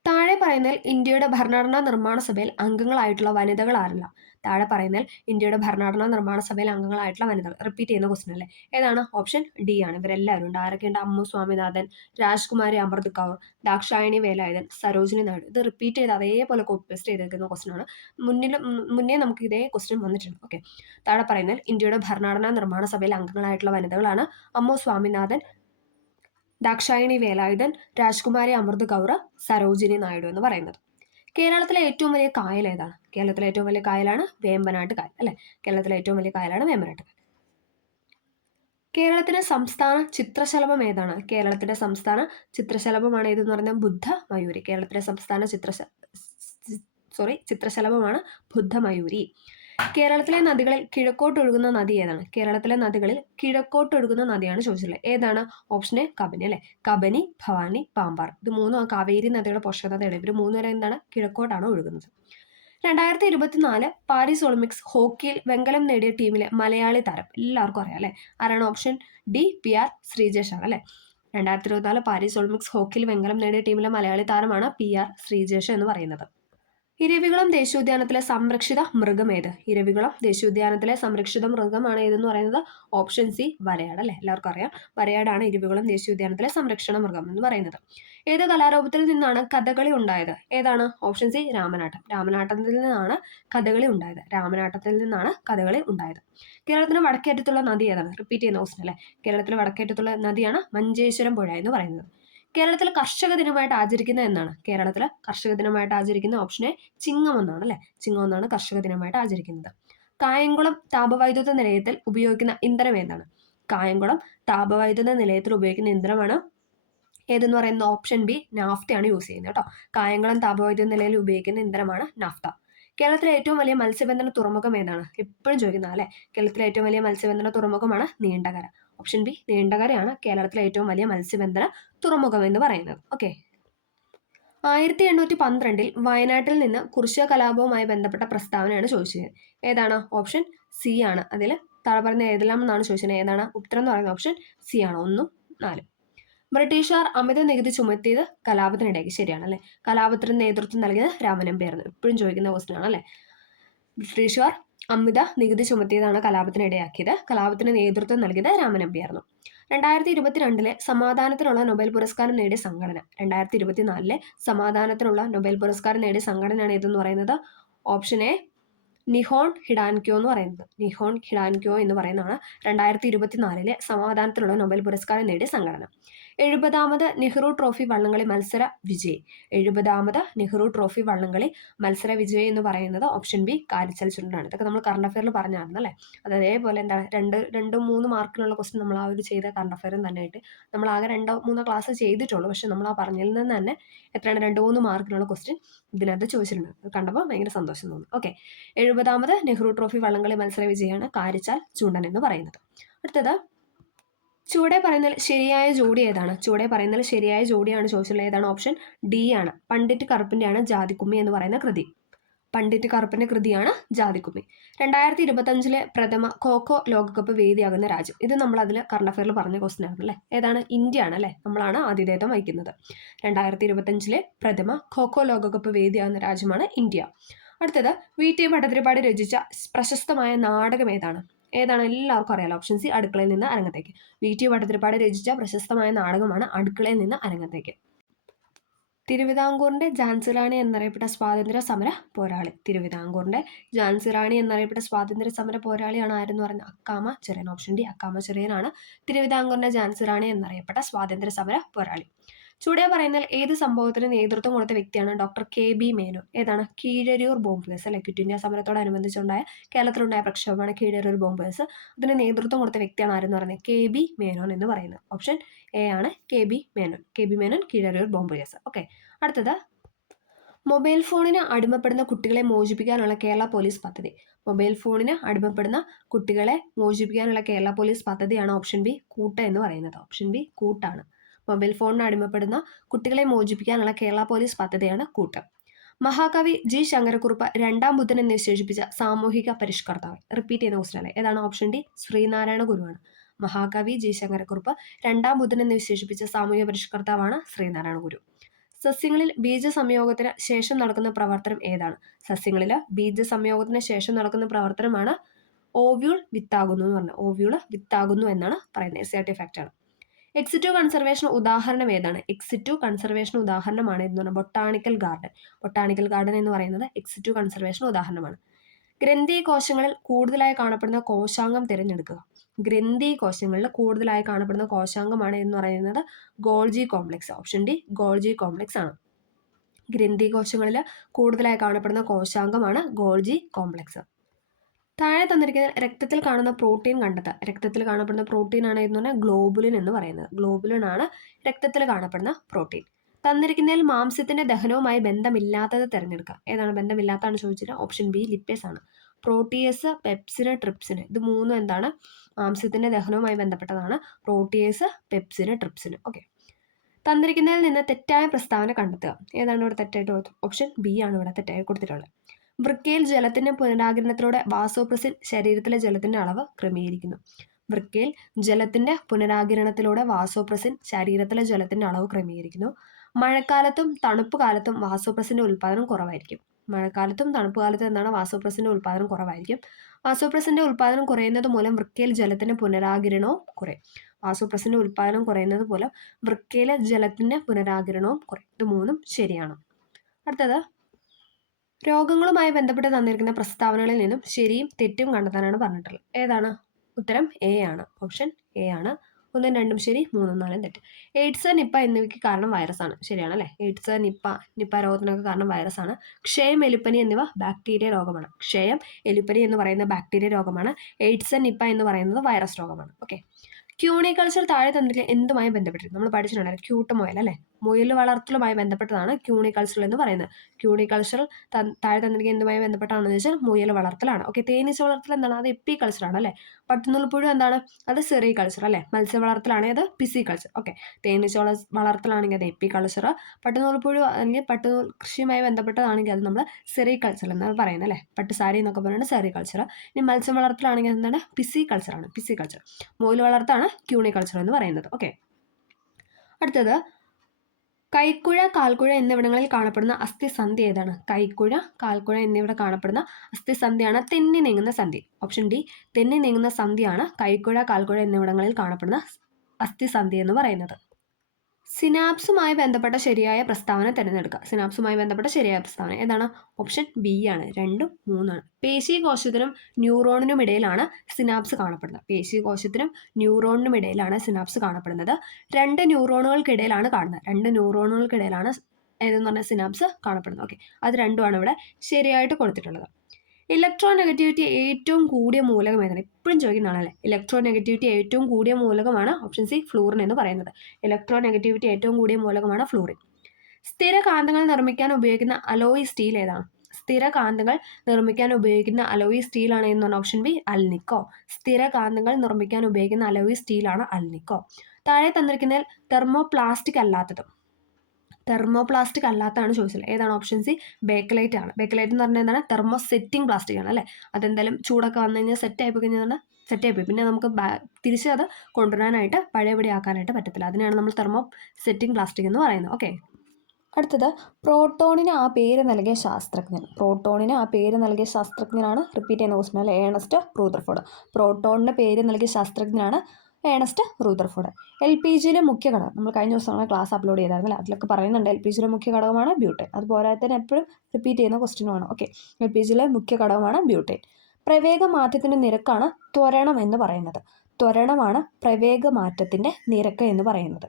താഴെ പറയുന്നതിൽ ഇന്ത്യയുടെ ഭരണഘടനാ നിർമ്മാണ സഭയിൽ അംഗങ്ങളായിട്ടുള്ള വനിതകൾ ആരല്ല? താഴെ പറയുന്നതിൽ ഇന്ത്യയുടെ ഭരണഘടനാ നിർമ്മാണ സഭയിൽ അംഗങ്ങളായിട്ടുള്ള വനിതകൾ. റിപ്പീറ്റ് ചെയ്യുന്ന ക്വസ്റ്റൻ അല്ലേ? ഏതാണ്? ഓപ്ഷൻ ഡി ആണ്. ഇവരെല്ലാവരും ഉണ്ട്. ആരൊക്കെയുണ്ട്? അമ്മു സ്വാമിനാഥൻ, രാജ്കുമാരി അമൃത് കൗർ, ദാക്ഷായണി വേലായുധൻ, സരോജിനി നായിഡു. ഇത് റിപ്പീറ്റ് ചെയ്ത് അതേപോലെ കോപ്പി പേസ്റ്റ് ചെയ്തേക്കുന്ന ക്വസ്റ്റൻ ആണ്. മുന്നേ നമുക്ക് ഇതേ ക്വസ്റ്റൻ വന്നിട്ടുണ്ട്. ഓക്കെ. താഴെ പറയുന്നതിൽ ഇന്ത്യയുടെ ഭരണഘടനാ നിർമ്മാണ സഭയിൽ അംഗങ്ങളായിട്ടുള്ള വനിതകളാണ് അമ്മു സ്വാമിനാഥൻ, ദാക്ഷായണി വേലായുധൻ, രാജ്കുമാരി അമൃത് കൗർ, സരോജിനി നായിഡു എന്ന് പറയുന്നത്. കേരളത്തിലെ ഏറ്റവും വലിയ കായൽ ഏതാണ്? കേരളത്തിലെ ഏറ്റവും വലിയ കായലാണ് വേമ്പനാട്ട് കായൽ അല്ലെ. കേരളത്തിലെ ഏറ്റവും വലിയ കായലാണ് വേമ്പനാട്ട് കായൽ. കേരളത്തിന്റെ സംസ്ഥാന ചിത്രശലഭം ഏതാണ്? കേരളത്തിന്റെ സംസ്ഥാന ചിത്രശലഭമാണ് ഏതെന്ന് പറഞ്ഞാൽ ബുദ്ധമയൂരി. കേരളത്തിലെ സംസ്ഥാന ചിത്രശലഭമാണ് ബുദ്ധമയൂരി. കേരളത്തിലെ നദികളിൽ കിഴക്കോട്ടൊഴുകുന്ന നദി ഏതാണ്? കേരളത്തിലെ നദികളിൽ കിഴക്കോട്ടൊഴുകുന്ന നദിയാണ് ചോദിച്ചിട്ടുള്ളത്. ഏതാണ്? ഓപ്ഷൻ എ കബനി അല്ലെ. കബനി, ഭവാനി, പാമ്പാർ. ഇത് മൂന്നും കാവേരി നദിയുടെ പോഷക നദിയാണ്. ഇവർ മൂന്നുപേരും എന്താണ്? കിഴക്കോട്ടാണ് ഒഴുകുന്നത്. 2024 പാരീസ് ഒളിമ്പിക്സ് ഹോക്കിയിൽ വെങ്കലം നേടിയ ടീമിലെ മലയാളി താരം എല്ലാവർക്കും അറിയാം അല്ലെ. ആരാണ്? ഓപ്ഷൻ ഡി PR ശ്രീജേഷ് ആണ് അല്ലെ. 2024 പാരീസ് ഒളിമ്പിക്സ് ഹോക്കിയിൽ വെങ്കലം നേടിയ ടീമിലെ മലയാളി താരമാണ് PR ശ്രീജേഷ് എന്ന് പറയുന്നത്. ഇരവികുളം ദേശീയോദ്യാനത്തിലെ സംരക്ഷിത മൃഗം ഏത്? ഇരവികുളം ദേശീയോദ്യാനത്തിലെ സംരക്ഷിത മൃഗമാണ് ഏതെന്ന് പറയുന്നത് ഓപ്ഷൻ സി വരയാട് അല്ലെ. എല്ലാവർക്കും അറിയാം, വരയാടാണ് ഇരവികുളം ദേശീയോദ്യാനത്തിലെ സംരക്ഷണ മൃഗം എന്ന് പറയുന്നത്. ഏത് കലാരൂപത്തിൽ നിന്നാണ് കഥകളി ഉണ്ടായത്? ഏതാണ്? Option C Ramanattam. രാമനാട്ടത്തിൽ നിന്നാണ് കഥകളി ഉണ്ടായത്. രാമനാട്ടത്തിൽ നിന്നാണ് കഥകളി ഉണ്ടായത്. കേരളത്തിന് വടക്കേറ്റത്തുള്ള നദി ഏതാണ്? റിപ്പീറ്റ് ചെയ്യുന്ന ക്വസ്റ്റൻ അല്ലെ. കേരളത്തിൽ വടക്കേറ്റത്തുള്ള നദിയാണ് മഞ്ചേശ്വരം പുഴ എന്ന് പറയുന്നത്. കേരളത്തിൽ കർഷക ദിനമായിട്ട് ആചരിക്കുന്നത് എന്നാണ്? കേരളത്തിൽ കർഷക ദിനമായിട്ട് ആചരിക്കുന്ന ഓപ്ഷൻ എ ചിങ്ങം എന്നാണ് അല്ലെ. ചിങ്ങം എന്നാണ് കർഷക ദിനമായിട്ട് ആചരിക്കുന്നത്. കായംകുളം താപവൈദ്യുത നിലയത്തിൽ ഉപയോഗിക്കുന്ന ഇന്ധനം ഏതാണ്? കായംകുളം താപവൈദ്യുത നിലയത്തിൽ ഉപയോഗിക്കുന്ന ഇന്ധനമാണ് ഏതെന്ന് പറയുന്നത് ഓപ്ഷൻ ബി നാഫ്തയാണ് യൂസ് ചെയ്യുന്നത് കേട്ടോ. കായംകുളം താപവൈദ്യുത നിലയിൽ ഉപയോഗിക്കുന്ന ഇന്ധനമാണ് നാഫ്ത. കേരളത്തിലെ ഏറ്റവും വലിയ മത്സ്യബന്ധന തുറമുഖം ഏതാണ്? എപ്പോഴും ചോദിക്കുന്ന അല്ലെ. കേരളത്തിലെ ഏറ്റവും വലിയ മത്സ്യബന്ധന തുറമുഖമാണ് നീണ്ടകര. ഓപ്ഷൻ ബി നീണ്ടകരയാണ് കേരളത്തിലെ ഏറ്റവും വലിയ മത്സ്യബന്ധന തുറമുഖം എന്ന് പറയുന്നത്. ഓക്കെ. 1812 വയനാട്ടിൽ നിന്ന് കുറിച്യ കലാപവുമായി ബന്ധപ്പെട്ട പ്രസ്താവനയാണ് ചോദിച്ചത്. ഏതാണ്? ഓപ്ഷൻ സി ആണ്. അതിൽ താഴെ പറയുന്ന ഏതെല്ലാം എന്നാണ് ചോദിച്ചത്. ഏതാണ് ഉത്തരം എന്ന് പറയുന്നത്? ഓപ്ഷൻ സി ആണ്. 1, 4. ബ്രിട്ടീഷുകാർ അമിത നികുതി ചുമത്തിയത് കലാപത്തിനിടയ്ക്ക്. ശരിയാണ് അല്ലെ. കലാപത്തിന് നേതൃത്വം നൽകിയത് രാമനമ്പിയായിരുന്നു. എപ്പോഴും ചോദിക്കുന്ന ക്വസ്റ്റൻ ആണ് അല്ലെ. ബ്രിട്ടീഷുകാർ അമിത നികുതി ചുമത്തിയതാണ് കലാപത്തിന് ഇടയാക്കിയത്. കലാപത്തിന് നേതൃത്വം നൽകിയത് രാമനമ്പിയായിരുന്നു. 2022 സമാധാനത്തിനുള്ള നൊബേൽ പുരസ്കാരം നേടിയ സംഘടന. 2024 സമാധാനത്തിനുള്ള നൊബേൽ പുരസ്കാരം നേടിയ സംഘടനയാണ് ഇതെന്ന് പറയുന്നത് ഓപ്ഷൻ എ നിഹോൺ ഹിഡാൻക്യോ എന്ന് പറയുന്നത്. നിഹോൺ ഹിഡാൻക്യോ എന്ന് പറയുന്നതാണ് 2024 സമാധാനത്തിനുള്ള നൊബേൽ പുരസ്കാരം നേടിയ സംഘടന. 70ാമത് നെഹ്റു ട്രോഫി വള്ളംകളി മത്സര വിജയി. 70ാമത് നെഹ്റു ട്രോഫി വള്ളംകളി മത്സര വിജയി എന്ന് പറയുന്നത് ഓപ്ഷൻ ബി കാരിച്ചൽ ചുണ്ടനാണ്. ഇതൊക്കെ നമ്മൾ കറണ്ട് അഫെയറിൽ പറഞ്ഞായിരുന്നു അല്ലേ. അതേപോലെ എന്താണ് 2-3 മാർക്കിനുള്ള ക്വസ്റ്റ്യൻ നമ്മൾ ആ ഒരു ചെയ്ത കറണ്ട് അഫെയറും തന്നെയായിട്ട് നമ്മൾ ആകെ 2-3 ക്ലാസ് ചെയ്തിട്ടുള്ളൂ. പക്ഷെ നമ്മൾ ആ പറഞ്ഞതിൽ നിന്ന് തന്നെ എത്രയാണ് 2-3 മാർക്കിനുള്ള ക്വസ്റ്റ്യൻ ഇതിനകത്ത് ചോദിച്ചിട്ടുണ്ട്. കണ്ടപ്പോൾ ഭയങ്കര സന്തോഷം തോന്നി. ഓക്കെ. 70ാമത് നെഹ്റു ട്രോഫി വള്ളംകളി മത്സര വിജയാണ് കാരിച്ചാൽ ചൂണ്ടൻ എന്ന് പറയുന്നത്. അടുത്തത് ചുവടെ പറയുന്നതിൽ ശരിയായ ജോഡി ഏതാണ്? ചുവടെ പറയുന്നതിൽ ശരിയായ ജോഡിയാണ് ചോദിച്ചിട്ടുള്ളത്. ഏതാണ്? ഓപ്ഷൻ ഡി ആണ്. പണ്ഡിറ്റ് കറുപ്പിൻ്റെയാണ് ജാതിക്കുമ്മി എന്ന് പറയുന്ന കൃതി. പണ്ഡിറ്റ് കറുപ്പിന്റെ കൃതിയാണ് ജാതിക്കുമ്മി. 2025 പ്രഥമ ഖോഖോ ലോകകപ്പ് വേദിയാകുന്ന രാജ്യം. ഇത് നമ്മൾ അതിൽ കറണ്ട് അഫെയറിൽ പറഞ്ഞ ക്വസ്റ്റൻ ആയിരുന്നു അല്ലേ. ഏതാണ്? ഇന്ത്യ ആണ് അല്ലേ. നമ്മളാണ് ആതിഥേയത്വം വഹിക്കുന്നത്. 2025 പ്രഥമ ഖോഖോ ലോകകപ്പ് വേദിയാകുന്ന രാജ്യമാണ് ഇന്ത്യ. അടുത്തത് VT ഭട്ടതിരിപ്പാട് രചിച്ച പ്രശസ്തമായ നാടകം ഏതാണ്? ഏതാണ്? എല്ലാവർക്കും അറിയാലോ. ഓപ്ഷൻ സി അടുക്കളയിൽ നിന്ന് അരങ്ങത്തേക്ക്. VT ഭട്ടതിരിപ്പാട് രചിച്ച പ്രശസ്തമായ നാടകമാണ് അടുക്കളയിൽ നിന്ന് അരങ്ങത്തേക്ക്. തിരുവിതാംകൂറിന്റെ ഝാൻസി റാണി എന്നറിയപ്പെട്ട സ്വാതന്ത്ര്യ സമര പോരാളി. തിരുവിതാംകൂറിന്റെ ഝാൻസി റാണി എന്നറിയപ്പെട്ട സ്വാതന്ത്ര്യ സമര പോരാളിയാണ് ആരെന്ന് പറയുന്നത്? അക്കാമ ചെറിയൻ. ഓപ്ഷൻ ഡി അക്കാമ ചെറിയനാണ് തിരുവിതാംകൂറിന്റെ ഝാൻസി റാണി എന്നറിയപ്പെട്ട സ്വാതന്ത്ര്യ സമര പോരാളി. ചുവടെ പറയുന്നതിൽ ഏത് സംഭവത്തിന് നേതൃത്വം കൊടുത്ത വ്യക്തിയാണ് ഡോക്ടർ KB മേനോൻ? ഏതാണ്? കീഴരിയൂർ ബോംബ് കേസ് അല്ലെ. ക്വിറ്റ് ഇന്ത്യ സമരത്തോടനുബന്ധിച്ചുണ്ടായ കേരളത്തിലുണ്ടായ പ്രക്ഷോഭമാണ് കീഴരിയൂർ ബോംബ് കേസ്. അതിന് നേതൃത്വം കൊടുത്ത വ്യക്തിയാണ് ആരെന്ന് പറയുന്നത്? KB മേനോൻ എന്ന് പറയുന്നത്. ഓപ്ഷൻ എ ആണ് KB Menon. KB Menon Keezhariyur bomb case. Okay. അടുത്തത് മൊബൈൽ ഫോണിന് അടിമപ്പെടുന്ന കുട്ടികളെ മോചിപ്പിക്കാനുള്ള കേരള പോലീസ് പദ്ധതി. മൊബൈൽ ഫോണിന് അടിമപ്പെടുന്ന കുട്ടികളെ മോചിപ്പിക്കാനുള്ള കേരള പോലീസ് പദ്ധതിയാണ് ഓപ്ഷൻ ബി കൂട്ട് എന്ന് പറയുന്നത്. ഓപ്ഷൻ ബി കൂട്ടാണ്. മൊബൈൽ ഫോണിന് അടിമപ്പെടുന്ന കുട്ടികളെ മോചിപ്പിക്കാനുള്ള കേരള പോലീസ് പദ്ധതിയാണ് കൂട്ട്. മഹാകവി G ശങ്കരക്കുറുപ്പ് രണ്ടാം ബുദ്ധൻ എന്ന് വിശേഷിപ്പിച്ച സാമൂഹിക പരിഷ്കർത്താവ്. റിപ്പീറ്റ് ചെയ്യുന്ന ക്വസ്റ്റൻ അല്ലേ. ഏതാണ്? ഓപ്ഷൻ ഡി ശ്രീനാരായണ ഗുരുവാണ്. മഹാകവി G ശങ്കരക്കുറുപ്പ് രണ്ടാം ബുദ്ധൻ എന്ന് വിശേഷിപ്പിച്ച സാമൂഹിക പരിഷ്കർത്താവാണ് ശ്രീനാരായണ ഗുരു. സസ്യങ്ങളിൽ ബീജസംയോഗത്തിന് ശേഷം നടക്കുന്ന പ്രവർത്തനം ഏതാണ്? സസ്യങ്ങളിൽ ബീജസംയോഗത്തിന് ശേഷം നടക്കുന്ന പ്രവർത്തനമാണ് ഓവ്യൂൾ വിത്താകുന്നു എന്ന് പറഞ്ഞത്. ഓവ്യൂൾ വിത്താകുന്നു എന്നാണ് പറയുന്നത്. എസ്ആർടി ഫാക്റ്റ് ആണ്. എക്സിറ്റു കൺസർവേഷൻ ഉദാഹരണം ഏതാണ്? എക്സിറ്റു കൺസർവേഷൻ ഉദാഹരണമാണ് എന്ന് പറഞ്ഞാൽ ബൊട്ടാണിക്കൽ ഗാർഡൻ. ബൊട്ടാണിക്കൽ ഗാർഡൻ എന്ന് പറയുന്നത് എക്സിറ്റു കൺസർവേഷൻ ഉദാഹരണമാണ്. ഗ്രന്ഥി കോശങ്ങളിൽ കൂടുതലായി കാണപ്പെടുന്ന കോശാംഗം തിരഞ്ഞെടുക്കുക. ഗ്രന്ഥി കോശങ്ങളിൽ കൂടുതലായി കാണപ്പെടുന്ന കോശാംഗമാണ് എന്ന് പറയുന്നത് Golgi complex. Option D Golgi complex ആണ്. ഗ്രന്ഥി കോശങ്ങളിൽ കൂടുതലായി കാണപ്പെടുന്ന കോശാംഗമാണ് ഗോൾജി കോംപ്ലക്സ്. താഴെ തന്നിരിക്കുന്ന രക്തത്തിൽ കാണുന്ന പ്രോട്ടീൻ കണ്ടെത്തുക. രക്തത്തിൽ കാണപ്പെടുന്ന പ്രോട്ടീൻ ആണ് എന്ന് പറഞ്ഞാൽ ഗ്ലോബുലിൻ എന്ന് പറയുന്നത്. ഗ്ലോബുലിൻ ആണ് രക്തത്തിൽ കാണപ്പെടുന്ന പ്രോട്ടീൻ. തന്നിരിക്കുന്നതിൽ മാംസ്യത്തിന്റെ ദഹനവുമായി ബന്ധമില്ലാത്തത് തിരഞ്ഞെടുക്കുക. ഏതാണ് ബന്ധമില്ലാത്തതാണ് ചോദിച്ചിട്ട്? ഓപ്ഷൻ ബി ലിപ്പേസ് ആണ്. പ്രോട്ടിയേസ്, പെപ്സിന്, ട്രിപ്സിന്, ഇത് മൂന്നും എന്താണ്? മാംസ്യത്തിന്റെ ദഹനവുമായി ബന്ധപ്പെട്ടതാണ്. പ്രോട്ടിയേസ്, പെപ്സിന്, ട്രിപ്സിന്. ഓക്കെ. തന്നിരിക്കുന്നതിൽ നിന്ന് തെറ്റായ പ്രസ്താവന കണ്ടെത്തുക. ഏതാണ് ഇവിടെ തെറ്റായിട്ട് കൊടുത്തത്? ഓപ്ഷൻ ബി ആണ് ഇവിടെ തെറ്റായി കൊടുത്തിട്ടുള്ളത്. വൃക്കയിൽ ജലത്തിന്റെ പുനരാഗിരണത്തിലൂടെ വാസോപ്രസിൻ ശരീരത്തിലെ ജലത്തിന്റെ അളവ് ക്രമീകരിക്കുന്നു. വൃക്കയിൽ ജലത്തിന്റെ പുനരാഗിരണത്തിലൂടെ വാസോപ്രസിൻ ശരീരത്തിലെ ജലത്തിന്റെ അളവ് ക്രമീകരിക്കുന്നു. മഴക്കാലത്തും തണുപ്പ് കാലത്തും വാസോപ്രസിന്റെ ഉൽപ്പാദനം കുറവായിരിക്കും. മഴക്കാലത്തും തണുപ്പ് കാലത്തും എന്താണ്? വാസോപ്രസിന്റെ ഉൽപ്പാദനം കുറവായിരിക്കും. വാസോപ്രസിന്റെ ഉൽപ്പാദനം കുറയുന്നത് മൂലം വൃക്കയിൽ ജലത്തിന്റെ പുനരാഗിരണവും കുറയും. വാസോപ്രസിന്റെ ഉൽപ്പാദനം കുറയുന്നത് മൂലം വൃക്കയിലെ ജലത്തിന്റെ പുനരാഗിരണവും കുറയും. ഇത് മൂന്നും ശരിയാണ്. അടുത്തത്, രോഗങ്ങളുമായി ബന്ധപ്പെട്ട് തന്നിരിക്കുന്ന പ്രസ്താവനകളിൽ നിന്നും ശരിയും തെറ്റും കണ്ടെത്താനാണ് പറഞ്ഞിട്ടുള്ളത്. ഏതാണ്? ഉത്തരം എ ആണ്. ഓപ്ഷൻ എ ആണ്. 1, 2 ശരി, 3, 4 തെറ്റ്. എയ്ഡ്സ്, നിപ്പ എന്നിവയ്ക്ക് കാരണം വൈറസാണ്. ശരിയാണ് അല്ലേ? എയ്ഡ്സ്, നിപ്പ രോഗത്തിനൊക്കെ കാരണം വൈറസാണ്. ക്ഷയം, എലിപ്പനി എന്നിവ ബാക്ടീരിയ രോഗമാണ്. ക്ഷയം, എലിപ്പനി എന്ന് പറയുന്ന ബാക്ടീരിയ രോഗമാണ്. എയ്ഡ്സ്, നിപ്പ എന്ന് പറയുന്നത് വൈറസ് രോഗമാണ്. ഓക്കെ. ക്യൂണിക്കൾച്ചർ താഴെ തന്നിരിക്കുന്ന എന്തുമായി ബന്ധപ്പെട്ടിരിക്കും? നമ്മൾ പഠിച്ചിട്ടുണ്ടായിരുന്നു ക്യൂട്ട് മുയൽ അല്ലേ? മുയൽ വളർത്തലുമായി ബന്ധപ്പെട്ടതാണ് ക്യൂണിക്കൾച്ചർ എന്ന് പറയുന്നത്. ക്യൂണിക്കൾച്ചർ താഴെ തന്നിരിക്കുന്ന എന്തുമായി ബന്ധപ്പെട്ടാണെന്ന് വെച്ചാൽ മുയൽ വളർത്തലാണ്. ഓക്കെ. തേനീച്ച വളർത്തൽ എന്താണ്? അത് എപ്പി കൾച്ചർ ആണ് അല്ലേ? പട്ടുനൂൽപ്പുഴു എന്താണ്? അത് സെറി കൾച്ചർ അല്ലേ? മത്സ്യ വളർത്തലാണെങ്കിൽ അത് പിസി കൾച്ചർ. ഓക്കെ. തേനീച്ച വളർത്തലാണെങ്കിൽ അത് എപ്പി കൾച്ചർ. പട്ടുനൂൽപ്പുഴു അല്ലെങ്കിൽ പട്ടുനൂൽ കൃഷിയുമായി ബന്ധപ്പെട്ടതാണെങ്കിൽ അത് നമ്മൾ സെറി കൾച്ചർ എന്നാണ് പറയുന്നത് അല്ലേ? പട്ടുസാരി എന്നൊക്കെ പറയുന്നത് സെറി കൾച്ചർ. ഇനി മത്സ്യം വളർത്തലാണെങ്കിൽ എന്താണ്? പിസി കൾച്ചറാണ്. Pisci culture. മുയൽ വളർത്താണ് ക്യൂണിക്കൾച്ചർ എന്ന് പറയുന്നത്. ഓക്കെ. അടുത്തത്, കൈക്കുഴ, കാൽക്കുഴ എന്നിവിടങ്ങളിൽ കാണപ്പെടുന്ന അസ്ഥിസന്ധി ഏതാണ്? കൈക്കുഴ, കാൽക്കുഴ എന്നിവിടെ കാണപ്പെടുന്ന അസ്ഥിസന്ധിയാണ് തെന്നി നീങ്ങുന്ന സന്ധി. ഓപ്ഷൻ ഡി തെന്നി നീങ്ങുന്ന സന്ധിയാണ് കൈക്കുഴ, കാൽക്കുഴ എന്നിവിടങ്ങളിൽ കാണപ്പെടുന്ന അസ്ഥിസന്ധി എന്ന് പറയുന്നത്. സിനാപ്സുമായി ബന്ധപ്പെട്ട ശരിയായ പ്രസ്താവന തിരഞ്ഞെടുക്കുക. സിനാപ്സുമായി ബന്ധപ്പെട്ട ശരിയായ പ്രസ്താവന ഏതാണ്? ഓപ്ഷൻ ബി ആണ്. 2, 3 ആണ്. പേശീകോശത്തിനും ന്യൂറോണിനും ഇടയിലാണ് സിനാപ്സ് കാണപ്പെടുന്നത്. പേശീകോശത്തിനും ന്യൂറോണിനും ഇടയിലാണ് സിനാപ്സ് കാണപ്പെടുന്നത്. 2 ന്യൂറോണുകൾക്കിടയിലാണ് കാണുന്നത്. 2 ന്യൂറോണുകൾക്കിടയിലാണ് ഏതെന്ന് പറഞ്ഞാൽ സിനാപ്സ് കാണപ്പെടുന്നത്. ഓക്കെ. അത് രണ്ടുമാണ് ഇവിടെ ശരിയായിട്ട് കൊടുത്തിട്ടുള്ളത്. ഇലക്ട്രോ നെഗറ്റിവിറ്റി ഏറ്റവും കൂടിയ മൂലകം ഏതാണ്? എപ്പോഴും ചോദിക്കുന്നതാണല്ലേ. ഇലക്ട്രോ നെഗറ്റിവിറ്റി ഏറ്റവും കൂടിയ മൂലകമാണ് ഓപ്ഷൻ സി ഫ്ലൂറിൻ എന്ന് പറയുന്നത്. ഇലക്ട്രോ നെഗറ്റിവിറ്റി ഏറ്റവും കൂടിയ മൂലകമാണ് ഫ്ലൂറിൻ. സ്ഥിരകാന്തങ്ങൾ നിർമ്മിക്കാൻ ഉപയോഗിക്കുന്ന അലോയ് സ്റ്റീൽ ഏതാണ്? സ്ഥിരകാന്തങ്ങൾ നിർമ്മിക്കാൻ ഉപയോഗിക്കുന്ന അലോയ് സ്റ്റീൽ ആണ് എന്ന് പറഞ്ഞാൽ ഓപ്ഷൻ ബി അൽനിക്കോ. സ്ഥിരകാന്തങ്ങൾ നിർമ്മിക്കാൻ ഉപയോഗിക്കുന്ന അലോയ് സ്റ്റീലാണ് അൽനിക്കോ. താഴെ തന്നിരിക്കുന്നതിൽ തെർമോപ്ലാസ്റ്റിക് അല്ലാത്തതും. തെർമോപ്ലാസ്റ്റിക് അല്ലാത്തതാണ് ചോദിച്ചത്. ഏതാണ്? ഓപ്ഷൻ സി ബേക്കലൈറ്റ് ആണ്. ബേക്കലൈറ്റ് എന്ന് പറഞ്ഞാൽ എന്താണ്? തെർമോ സെറ്റിംഗ് പ്ലാസ്റ്റിക് ആണ് അല്ലേ? അതെന്തായാലും ചൂടൊക്കെ വന്നു കഴിഞ്ഞാൽ സെറ്റ് ആയിപ്പോയി കഴിഞ്ഞാൽ സെറ്റ് ആയിപ്പോയി പിന്നെ നമുക്ക് തിരിച്ച് അത് കൊണ്ടുവരാനായിട്ട് പഴയപടി ആക്കാനായിട്ട് പറ്റത്തില്ല. അതിനാണ് നമ്മൾ തെർമോ സെറ്റിംഗ് പ്ലാസ്റ്റിക് എന്ന് പറയുന്നത്. ഓക്കെ. അടുത്തത്, പ്രോട്ടോണിന് ആ പേര് നൽകിയ ശാസ്ത്രജ്ഞൻ. പ്രോട്ടോണിന് ആ പേര് നൽകിയ ശാസ്ത്രജ്ഞനാണ് റിപ്പീറ്റ് ചെയ്യുന്ന ക്വസ്റ്റൻ അല്ലേ? Ernest Rutherford. പ്രോട്ടോണിന് പേര് നൽകിയ ശാസ്ത്രജ്ഞനാണ് ഏണസ്റ്റ് റൂദർഫോർഡ്. LPGയിലെ മുഖ്യ ഘടകം നമ്മൾ കഴിഞ്ഞ ദിവസമാണ് ക്ലാസ് അപ്ലോഡ് ചെയ്തായിരുന്നല്ലേ? അതിലൊക്കെ പറയുന്നുണ്ട് LPGയിലെ മുഖ്യ ഘടകമാണ് ബ്യൂട്ടേൻ. അത് പോരാതെ തന്നെ എപ്പോഴും റിപ്പീറ്റ് ചെയ്യുന്ന ക്വസ്റ്റ്യനുമാണ്. ഓക്കെ. LPGയിലെ മുഖ്യ ഘടകമാണ് ബ്യൂട്ടേൻ. പ്രവേഗ മാറ്റത്തിൻ്റെ നിരക്കാണ് ത്വരണം എന്ന് പറയുന്നത്. ത്വരണമാണ് പ്രവേഗ മാറ്റത്തിൻ്റെ നിരക്ക് എന്ന് പറയുന്നത്.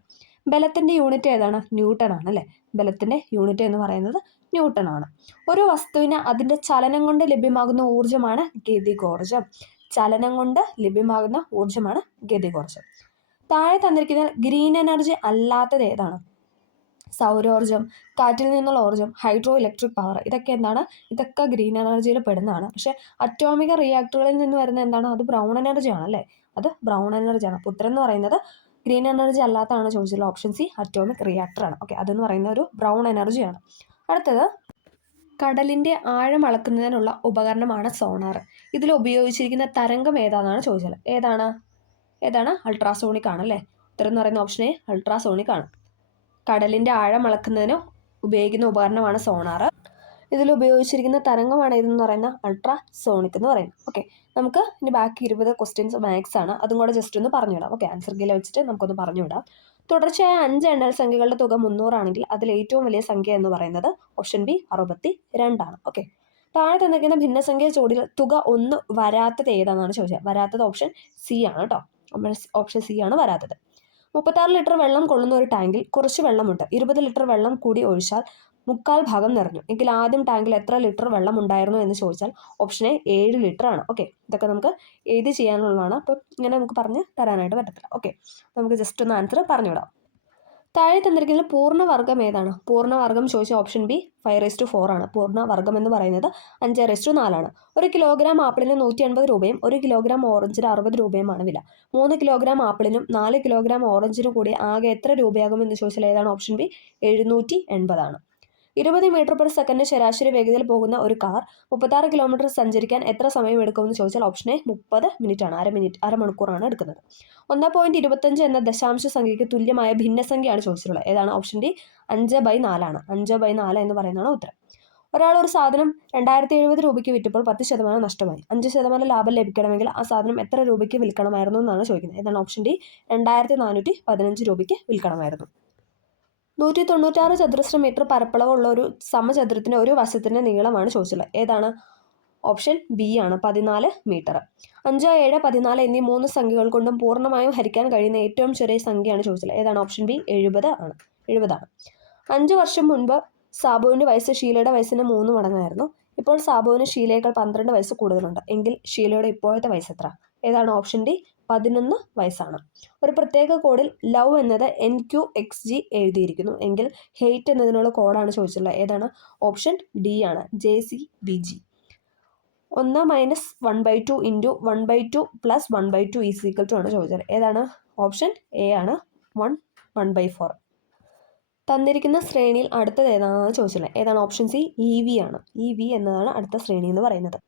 ബലത്തിൻ്റെ യൂണിറ്റ് ഏതാണ്? ന്യൂട്ടൺ ആണ് അല്ലേ? ബലത്തിൻ്റെ യൂണിറ്റ് എന്ന് പറയുന്നത് ന്യൂട്ടൺ ആണ്. ഒരു വസ്തുവിന് അതിൻ്റെ ചലനം കൊണ്ട് ലഭ്യമാകുന്ന ഊർജ്ജമാണ് ഗതികോർജ്ജം. ചലനം കൊണ്ട് ലഭ്യമാകുന്ന ഊർജ്ജമാണ് ഗതികോർജ്ജം. താഴെ തന്നിരിക്കുന്ന ഗ്രീൻ എനർജി അല്ലാത്തത് ഏതാണ്? സൗരോർജ്ജം, കാറ്റിൽ നിന്നുള്ള ഊർജ്ജം, ഹൈഡ്രോ ഇലക്ട്രിക് പവർ. ഇതൊക്കെ എന്താണ്? ഇതൊക്കെ ഗ്രീൻ എനർജിയിൽ പെടുന്നതാണ്. പക്ഷേ അറ്റോമിക റിയാക്ടറുകളിൽ നിന്ന് വരുന്ന എന്താണ്? അത് ബ്രൗൺ എനർജി ആണ് അല്ലേ? അത് ബ്രൗൺ എനർജിയാണ്. അപ്പോൾ ഉത്തരം എന്ന് പറയുന്നത് ഗ്രീൻ എനർജി അല്ലാത്തതാണ് ചോദിച്ചത്. ഓപ്ഷൻ സി അറ്റോമിക് റിയാക്ടർ ആണ്. ഓക്കെ. അതെന്ന് പറയുന്ന ഒരു ബ്രൗൺ എനർജിയാണ്. അടുത്തത്, കടലിൻ്റെ ആഴം അളക്കുന്നതിനുള്ള ഉപകരണമാണ് സോണാർ. ഇതിൽ ഉപയോഗിച്ചിരിക്കുന്ന തരംഗം ഏതാണെന്നാണ് ചോദിച്ചത്. ഏതാണ്? അൾട്രാസോണിക് ആണല്ലേ? ഉത്തരം എന്ന് പറയുന്ന ഓപ്ഷൻ എ അൾട്രാസോണിക് ആണ്. കടലിൻ്റെ ആഴം അളക്കുന്നതിന് ഉപയോഗിക്കുന്ന ഉപകരണമാണ് സോണാർ. ഇതിൽ ഉപയോഗിച്ചിരിക്കുന്ന തരംഗമാണ് ഇതെന്ന് പറയുന്ന അൾട്രാസോണിക് എന്ന് പറയുന്നത്. ഓക്കെ. നമുക്ക് ഇനി ബാക്കി 20 ക്വസ്റ്റ്യൻസ് മാത്സ് ആണ്. അതും കൂടെ ജസ്റ്റ് ഒന്ന് പറഞ്ഞുവിടാം. ഓക്കെ. ആൻസർ കീയിൽ വെച്ചിട്ട് നമുക്കൊന്ന് പറഞ്ഞുവിടാം. തുടർച്ചയായ 5 എണ്ണൽ സംഖ്യകളുടെ തുക 300 ആണെങ്കിൽ അതിൽ ഏറ്റവും വലിയ സംഖ്യ എന്ന് പറയുന്നത് ഓപ്ഷൻ ബി 62 ആണ്. ഓക്കെ. താഴെ തന്നിരിക്കുന്ന ഭിന്നസംഖ്യ ജോഡിയിൽ തുക 1 വരാത്തത് ഏതാണെന്നാണ് ചോദിച്ചത്. വരാത്തത് ഓപ്ഷൻ സി ആണ് കേട്ടോ. ഓപ്ഷൻ സി ആണ് വരാത്തത്. 36 ലിറ്റർ വെള്ളം കൊള്ളുന്ന ഒരു ടാങ്കിൽ കുറച്ച് വെള്ളമുണ്ട്. 20 ലിറ്റർ വെള്ളം കൂടി ഒഴിച്ചാൽ 3/4 ഭാഗം നിറഞ്ഞു എങ്കിൽ ആദ്യം ടാങ്കിൽ എത്ര ലിറ്റർ വെള്ളം ഉണ്ടായിരുന്നു എന്ന് ചോദിച്ചാൽ ഓപ്ഷൻ എ 7 ലിറ്റർ ആണ്. ഓക്കെ, ഇതൊക്കെ നമുക്ക് എഴുതി ചെയ്യാനുള്ളതാണ്. അപ്പം ഇങ്ങനെ നമുക്ക് പറഞ്ഞ് തരാനായിട്ട് പറ്റത്തില്ല. ഓക്കെ, നമുക്ക് ജസ്റ്റ് ഒന്ന് ആൻസർ പറഞ്ഞുവിടാം. താഴെ തന്നിരിക്കുന്ന പൂർണ്ണവർഗം ഏതാണ്? പൂർണ്ണവർഗം ചോദിച്ച ഓപ്ഷൻ ബി 5/4 ആണ്. പൂർണ്ണവർഗം എന്ന് പറയുന്നത് 5/4 ആണ്. 1 കിലോഗ്രാം ആപ്പിളിന് 180 രൂപയും 1 കിലോഗ്രാം ഓറഞ്ചിന് 60 രൂപയുമാണ് വില. 3 കിലോഗ്രാം ആപ്പിളിനും 4 കിലോഗ്രാം ഓറഞ്ചിനും കൂടി ആകെ എത്ര രൂപയാകും എന്ന് ചോദിച്ചാൽ ഏതാണ്? ഓപ്ഷൻ ബി 780 ആണ്. 20 മീറ്റർ പെർ സെക്കൻഡ് ശരാശരി വേഗതയിൽ പോകുന്ന ഒരു കാർ 36 കിലോമീറ്റർ സഞ്ചരിക്കാൻ എത്ര സമയം എടുക്കുമെന്ന് ചോദിച്ചാൽ ഓപ്ഷൻ എ 30 മിനിറ്റ് ആണ്. അരമണിക്കൂറാണ് എടുക്കുന്നത്. 1.25 എന്ന ദശാംശ സംഖ്യയ്ക്ക് തുല്യമായ ഭിന്നസംഖ്യയാണ് ചോദിച്ചിട്ടുള്ളത്. ഏതാണ്? ഓപ്ഷൻ ഡി 5/4 ആണ്. 5/4 എന്ന് പറയുന്നതാണ് ഉത്തരം. ഒരാൾ ഒരു സാധനം 2070 രൂപയ്ക്ക് വിറ്റപ്പോൾ 10% നഷ്ടമായി. 5% ലാഭം ലഭിക്കണമെങ്കിൽ ആ സാധനം എത്ര രൂപയ്ക്ക് വിൽക്കണമായിരുന്നു എന്നാണ് ചോദിക്കുന്നത്. ഏതാണ്? ഓപ്ഷൻ ഡി 2415 രൂപയ്ക്ക് വിൽക്കണമായിരുന്നു. 196 ചതുരശ്ര മീറ്റർ പരപ്പളവുള്ള ഒരു സമചതുരത്തിൻ്റെ ഒരു വശത്തിൻ്റെ നീളമാണ് ചോദിച്ചുള്ളത്. ഏതാണ്? ഓപ്ഷൻ ബി ആണ്, 14 മീറ്റർ. 5, 7, 14 എന്നീ 3 സംഖ്യകൾ കൊണ്ടും പൂർണ്ണമായും ഹരിക്കാൻ കഴിയുന്ന ഏറ്റവും ചെറിയ സംഖ്യയാണ് ചോദിച്ചത്. ഏതാണ്? ഓപ്ഷൻ ബി 70 ആണ്. 5 വർഷം മുൻപ് സാബുവിൻ്റെ വയസ്സ് ഷീലയുടെ വയസ്സിന് 3 മടങ്ങായിരുന്നു. ഇപ്പോൾ സാബുവിന് ഷീലയേക്കാൾ 12 വയസ്സ് കൂടുതലുണ്ട്. എങ്കിൽ ഷീലയുടെ ഇപ്പോഴത്തെ വയസ്സ് എത്ര? ഏതാണ്? ഓപ്ഷൻ ഡി 11 വയസ്സാണ്. ഒരു പ്രത്യേക കോഡിൽ ലവ് എന്നത് NQXG എഴുതിയിരിക്കുന്നു എങ്കിൽ ഹെയ്റ്റ് എന്നതിനുള്ള കോഡാണ് ചോദിച്ചിട്ടുള്ളത്. ഏതാണ്? ഓപ്ഷൻ ഡി ആണ്, JCBG. 1 - 1/2 × 1/2 + 1/2 = ആണ് ചോദിച്ചത്. ഏതാണ്? ഓപ്ഷൻ എ ആണ്, 1/4. തന്നിരിക്കുന്ന ശ്രേണിയിൽ അടുത്തത് ഏതാണെന്നാണ് ചോദിച്ചിട്ടുള്ളത്. ഏതാണ്? ഓപ്ഷൻ സി EV ആണ്. EV എന്നതാണ് അടുത്ത ശ്രേണി എന്ന് പറയുന്നത്.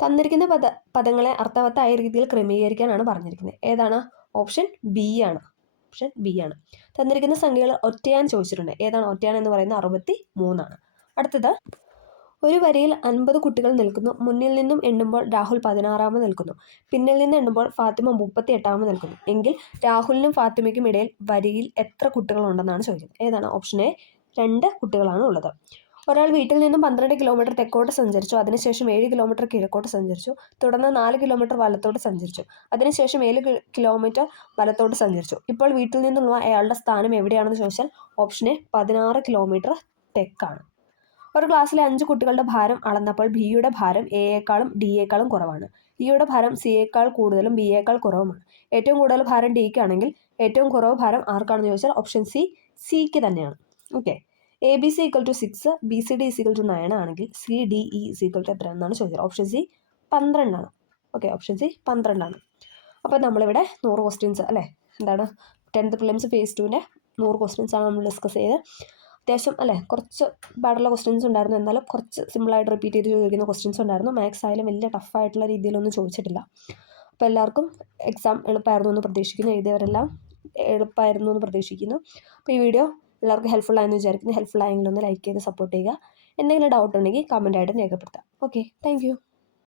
തന്നിരിക്കുന്ന പദങ്ങളെ അർത്ഥവത്തായ രീതിയിൽ ക്രമീകരിക്കാനാണ് പറഞ്ഞിരിക്കുന്നത്. ഏതാണ്? ഓപ്ഷൻ ബി ആണ്. ഓപ്ഷൻ ബി ആണ്. തന്നിരിക്കുന്ന സംഖ്യകൾ ഒറ്റയാൻ ചോദിച്ചിട്ടുണ്ട്. ഏതാണ്? ഒറ്റയാൻ എന്ന് പറയുന്നത് 63 ആണ്. അടുത്തത്, ഒരു വരിയിൽ 50 കുട്ടികൾ നിൽക്കുന്നു. മുന്നിൽ നിന്നും എണ്ണുമ്പോൾ രാഹുൽ 16ാമത് നിൽക്കുന്നു. പിന്നിൽ നിന്ന് എണ്ണുമ്പോൾ ഫാത്തിമ 38ാമത് നിൽക്കുന്നു. എങ്കിൽ രാഹുലിനും ഫാത്തിമയ്ക്കും ഇടയിൽ വരിയിൽ എത്ര കുട്ടികളുണ്ടെന്നാണ് ചോദിക്കുന്നത്. ഏതാണ്? ഓപ്ഷൻ എ 2 കുട്ടികളാണ് ഉള്ളത്. ഒരാൾ വീട്ടിൽ നിന്നും 12 കിലോമീറ്റർ തെക്കോട്ട് സഞ്ചരിച്ചു. അതിനുശേഷം 7 കിലോമീറ്റർ കിഴക്കോട്ട് സഞ്ചരിച്ചു. തുടർന്ന് 4 കിലോമീറ്റർ വലത്തോട്ട് സഞ്ചരിച്ചു. അതിനുശേഷം 7 കിലോമീറ്റർ വലത്തോട്ട് സഞ്ചരിച്ചു. ഇപ്പോൾ വീട്ടിൽ നിന്നുള്ള അയാളുടെ സ്ഥാനം എവിടെയാണെന്ന് ചോദിച്ചാൽ ഓപ്ഷൻ എ 16 കിലോമീറ്റർ തെക്കാണ്. ഒരു ക്ലാസ്സിലെ 5 കുട്ടികളുടെ ഭാരം അളന്നപ്പോൾ ബിയുടെ ഭാരം എയേക്കാളും ഡിയേക്കാളും കുറവാണ്. ഇയുടെ ഭാരം സിയേക്കാൾ കൂടുതലും ബിയേക്കാൾ കുറവുമാണ്. ഏറ്റവും കൂടുതൽ ഭാരം ഡിക്കാണെങ്കിൽ ഏറ്റവും കുറവ് ഭാരം ആർക്കാണെന്ന് ചോദിച്ചാൽ ഓപ്ഷൻ സി സിക്ക് തന്നെയാണ്. ഓക്കെ, ABC = 6, BCD = 9 ആണെങ്കിൽ CDE = എത്ര എന്നാണ് ചോദിച്ചത്. ഓപ്ഷൻ സി 12 ആണ്. ഓക്കെ, ഓപ്ഷൻ സി 12 ആണ്. അപ്പോൾ നമ്മളിവിടെ 100 ക്വസ്റ്റ്യൻസ് അല്ലേ, എന്താണ് 10th പ്രിലിംസ് ഫേസ് 2ൻ്റെ 100 ക്വസ്റ്റ്യൻസ് ആണ് നമ്മൾ ഡിസ്കസ് ചെയ്ത്. അത്യാവശ്യം അല്ലേ, കുറച്ച് പാടുള്ള ക്വസ്റ്റ്യൻസ് ഉണ്ടായിരുന്നു. എന്നാലും കുറച്ച് സിമ്പിളായിട്ട് റിപ്പീറ്റ് ചെയ്ത് ചോദിക്കുന്ന ക്വസ്റ്റ്യൻസ് ഉണ്ടായിരുന്നു. മാത്സ് ആയാലും വലിയ ടഫായിട്ടുള്ള രീതിയിലൊന്നും ചോദിച്ചിട്ടില്ല. അപ്പോൾ എല്ലാവർക്കും എക്സാം എളുപ്പമായിരുന്നു എന്ന് പ്രതീക്ഷിക്കുന്നു. എഴുതിയവരെല്ലാം എളുപ്പമായിരുന്നു എന്ന് പ്രതീക്ഷിക്കുന്നു. അപ്പോൾ ഈ വീഡിയോ എല്ലാവർക്കും ഹെൽപ്ഫുൾ ആയെന്ന് വിചാരിക്കുന്നു. ഹെൽപ്ഫുൾ ആയെങ്കിൽ ഒന്ന് ലൈക്ക് ചെയ്ത് സപ്പോർട്ട് ചെയ്യുക. എന്തെങ്കിലും ഡൗട്ട് ഉണ്ടെങ്കിൽ കമൻറ്റായിട്ട് രേഖപ്പെടുത്താം. Okay, thank you.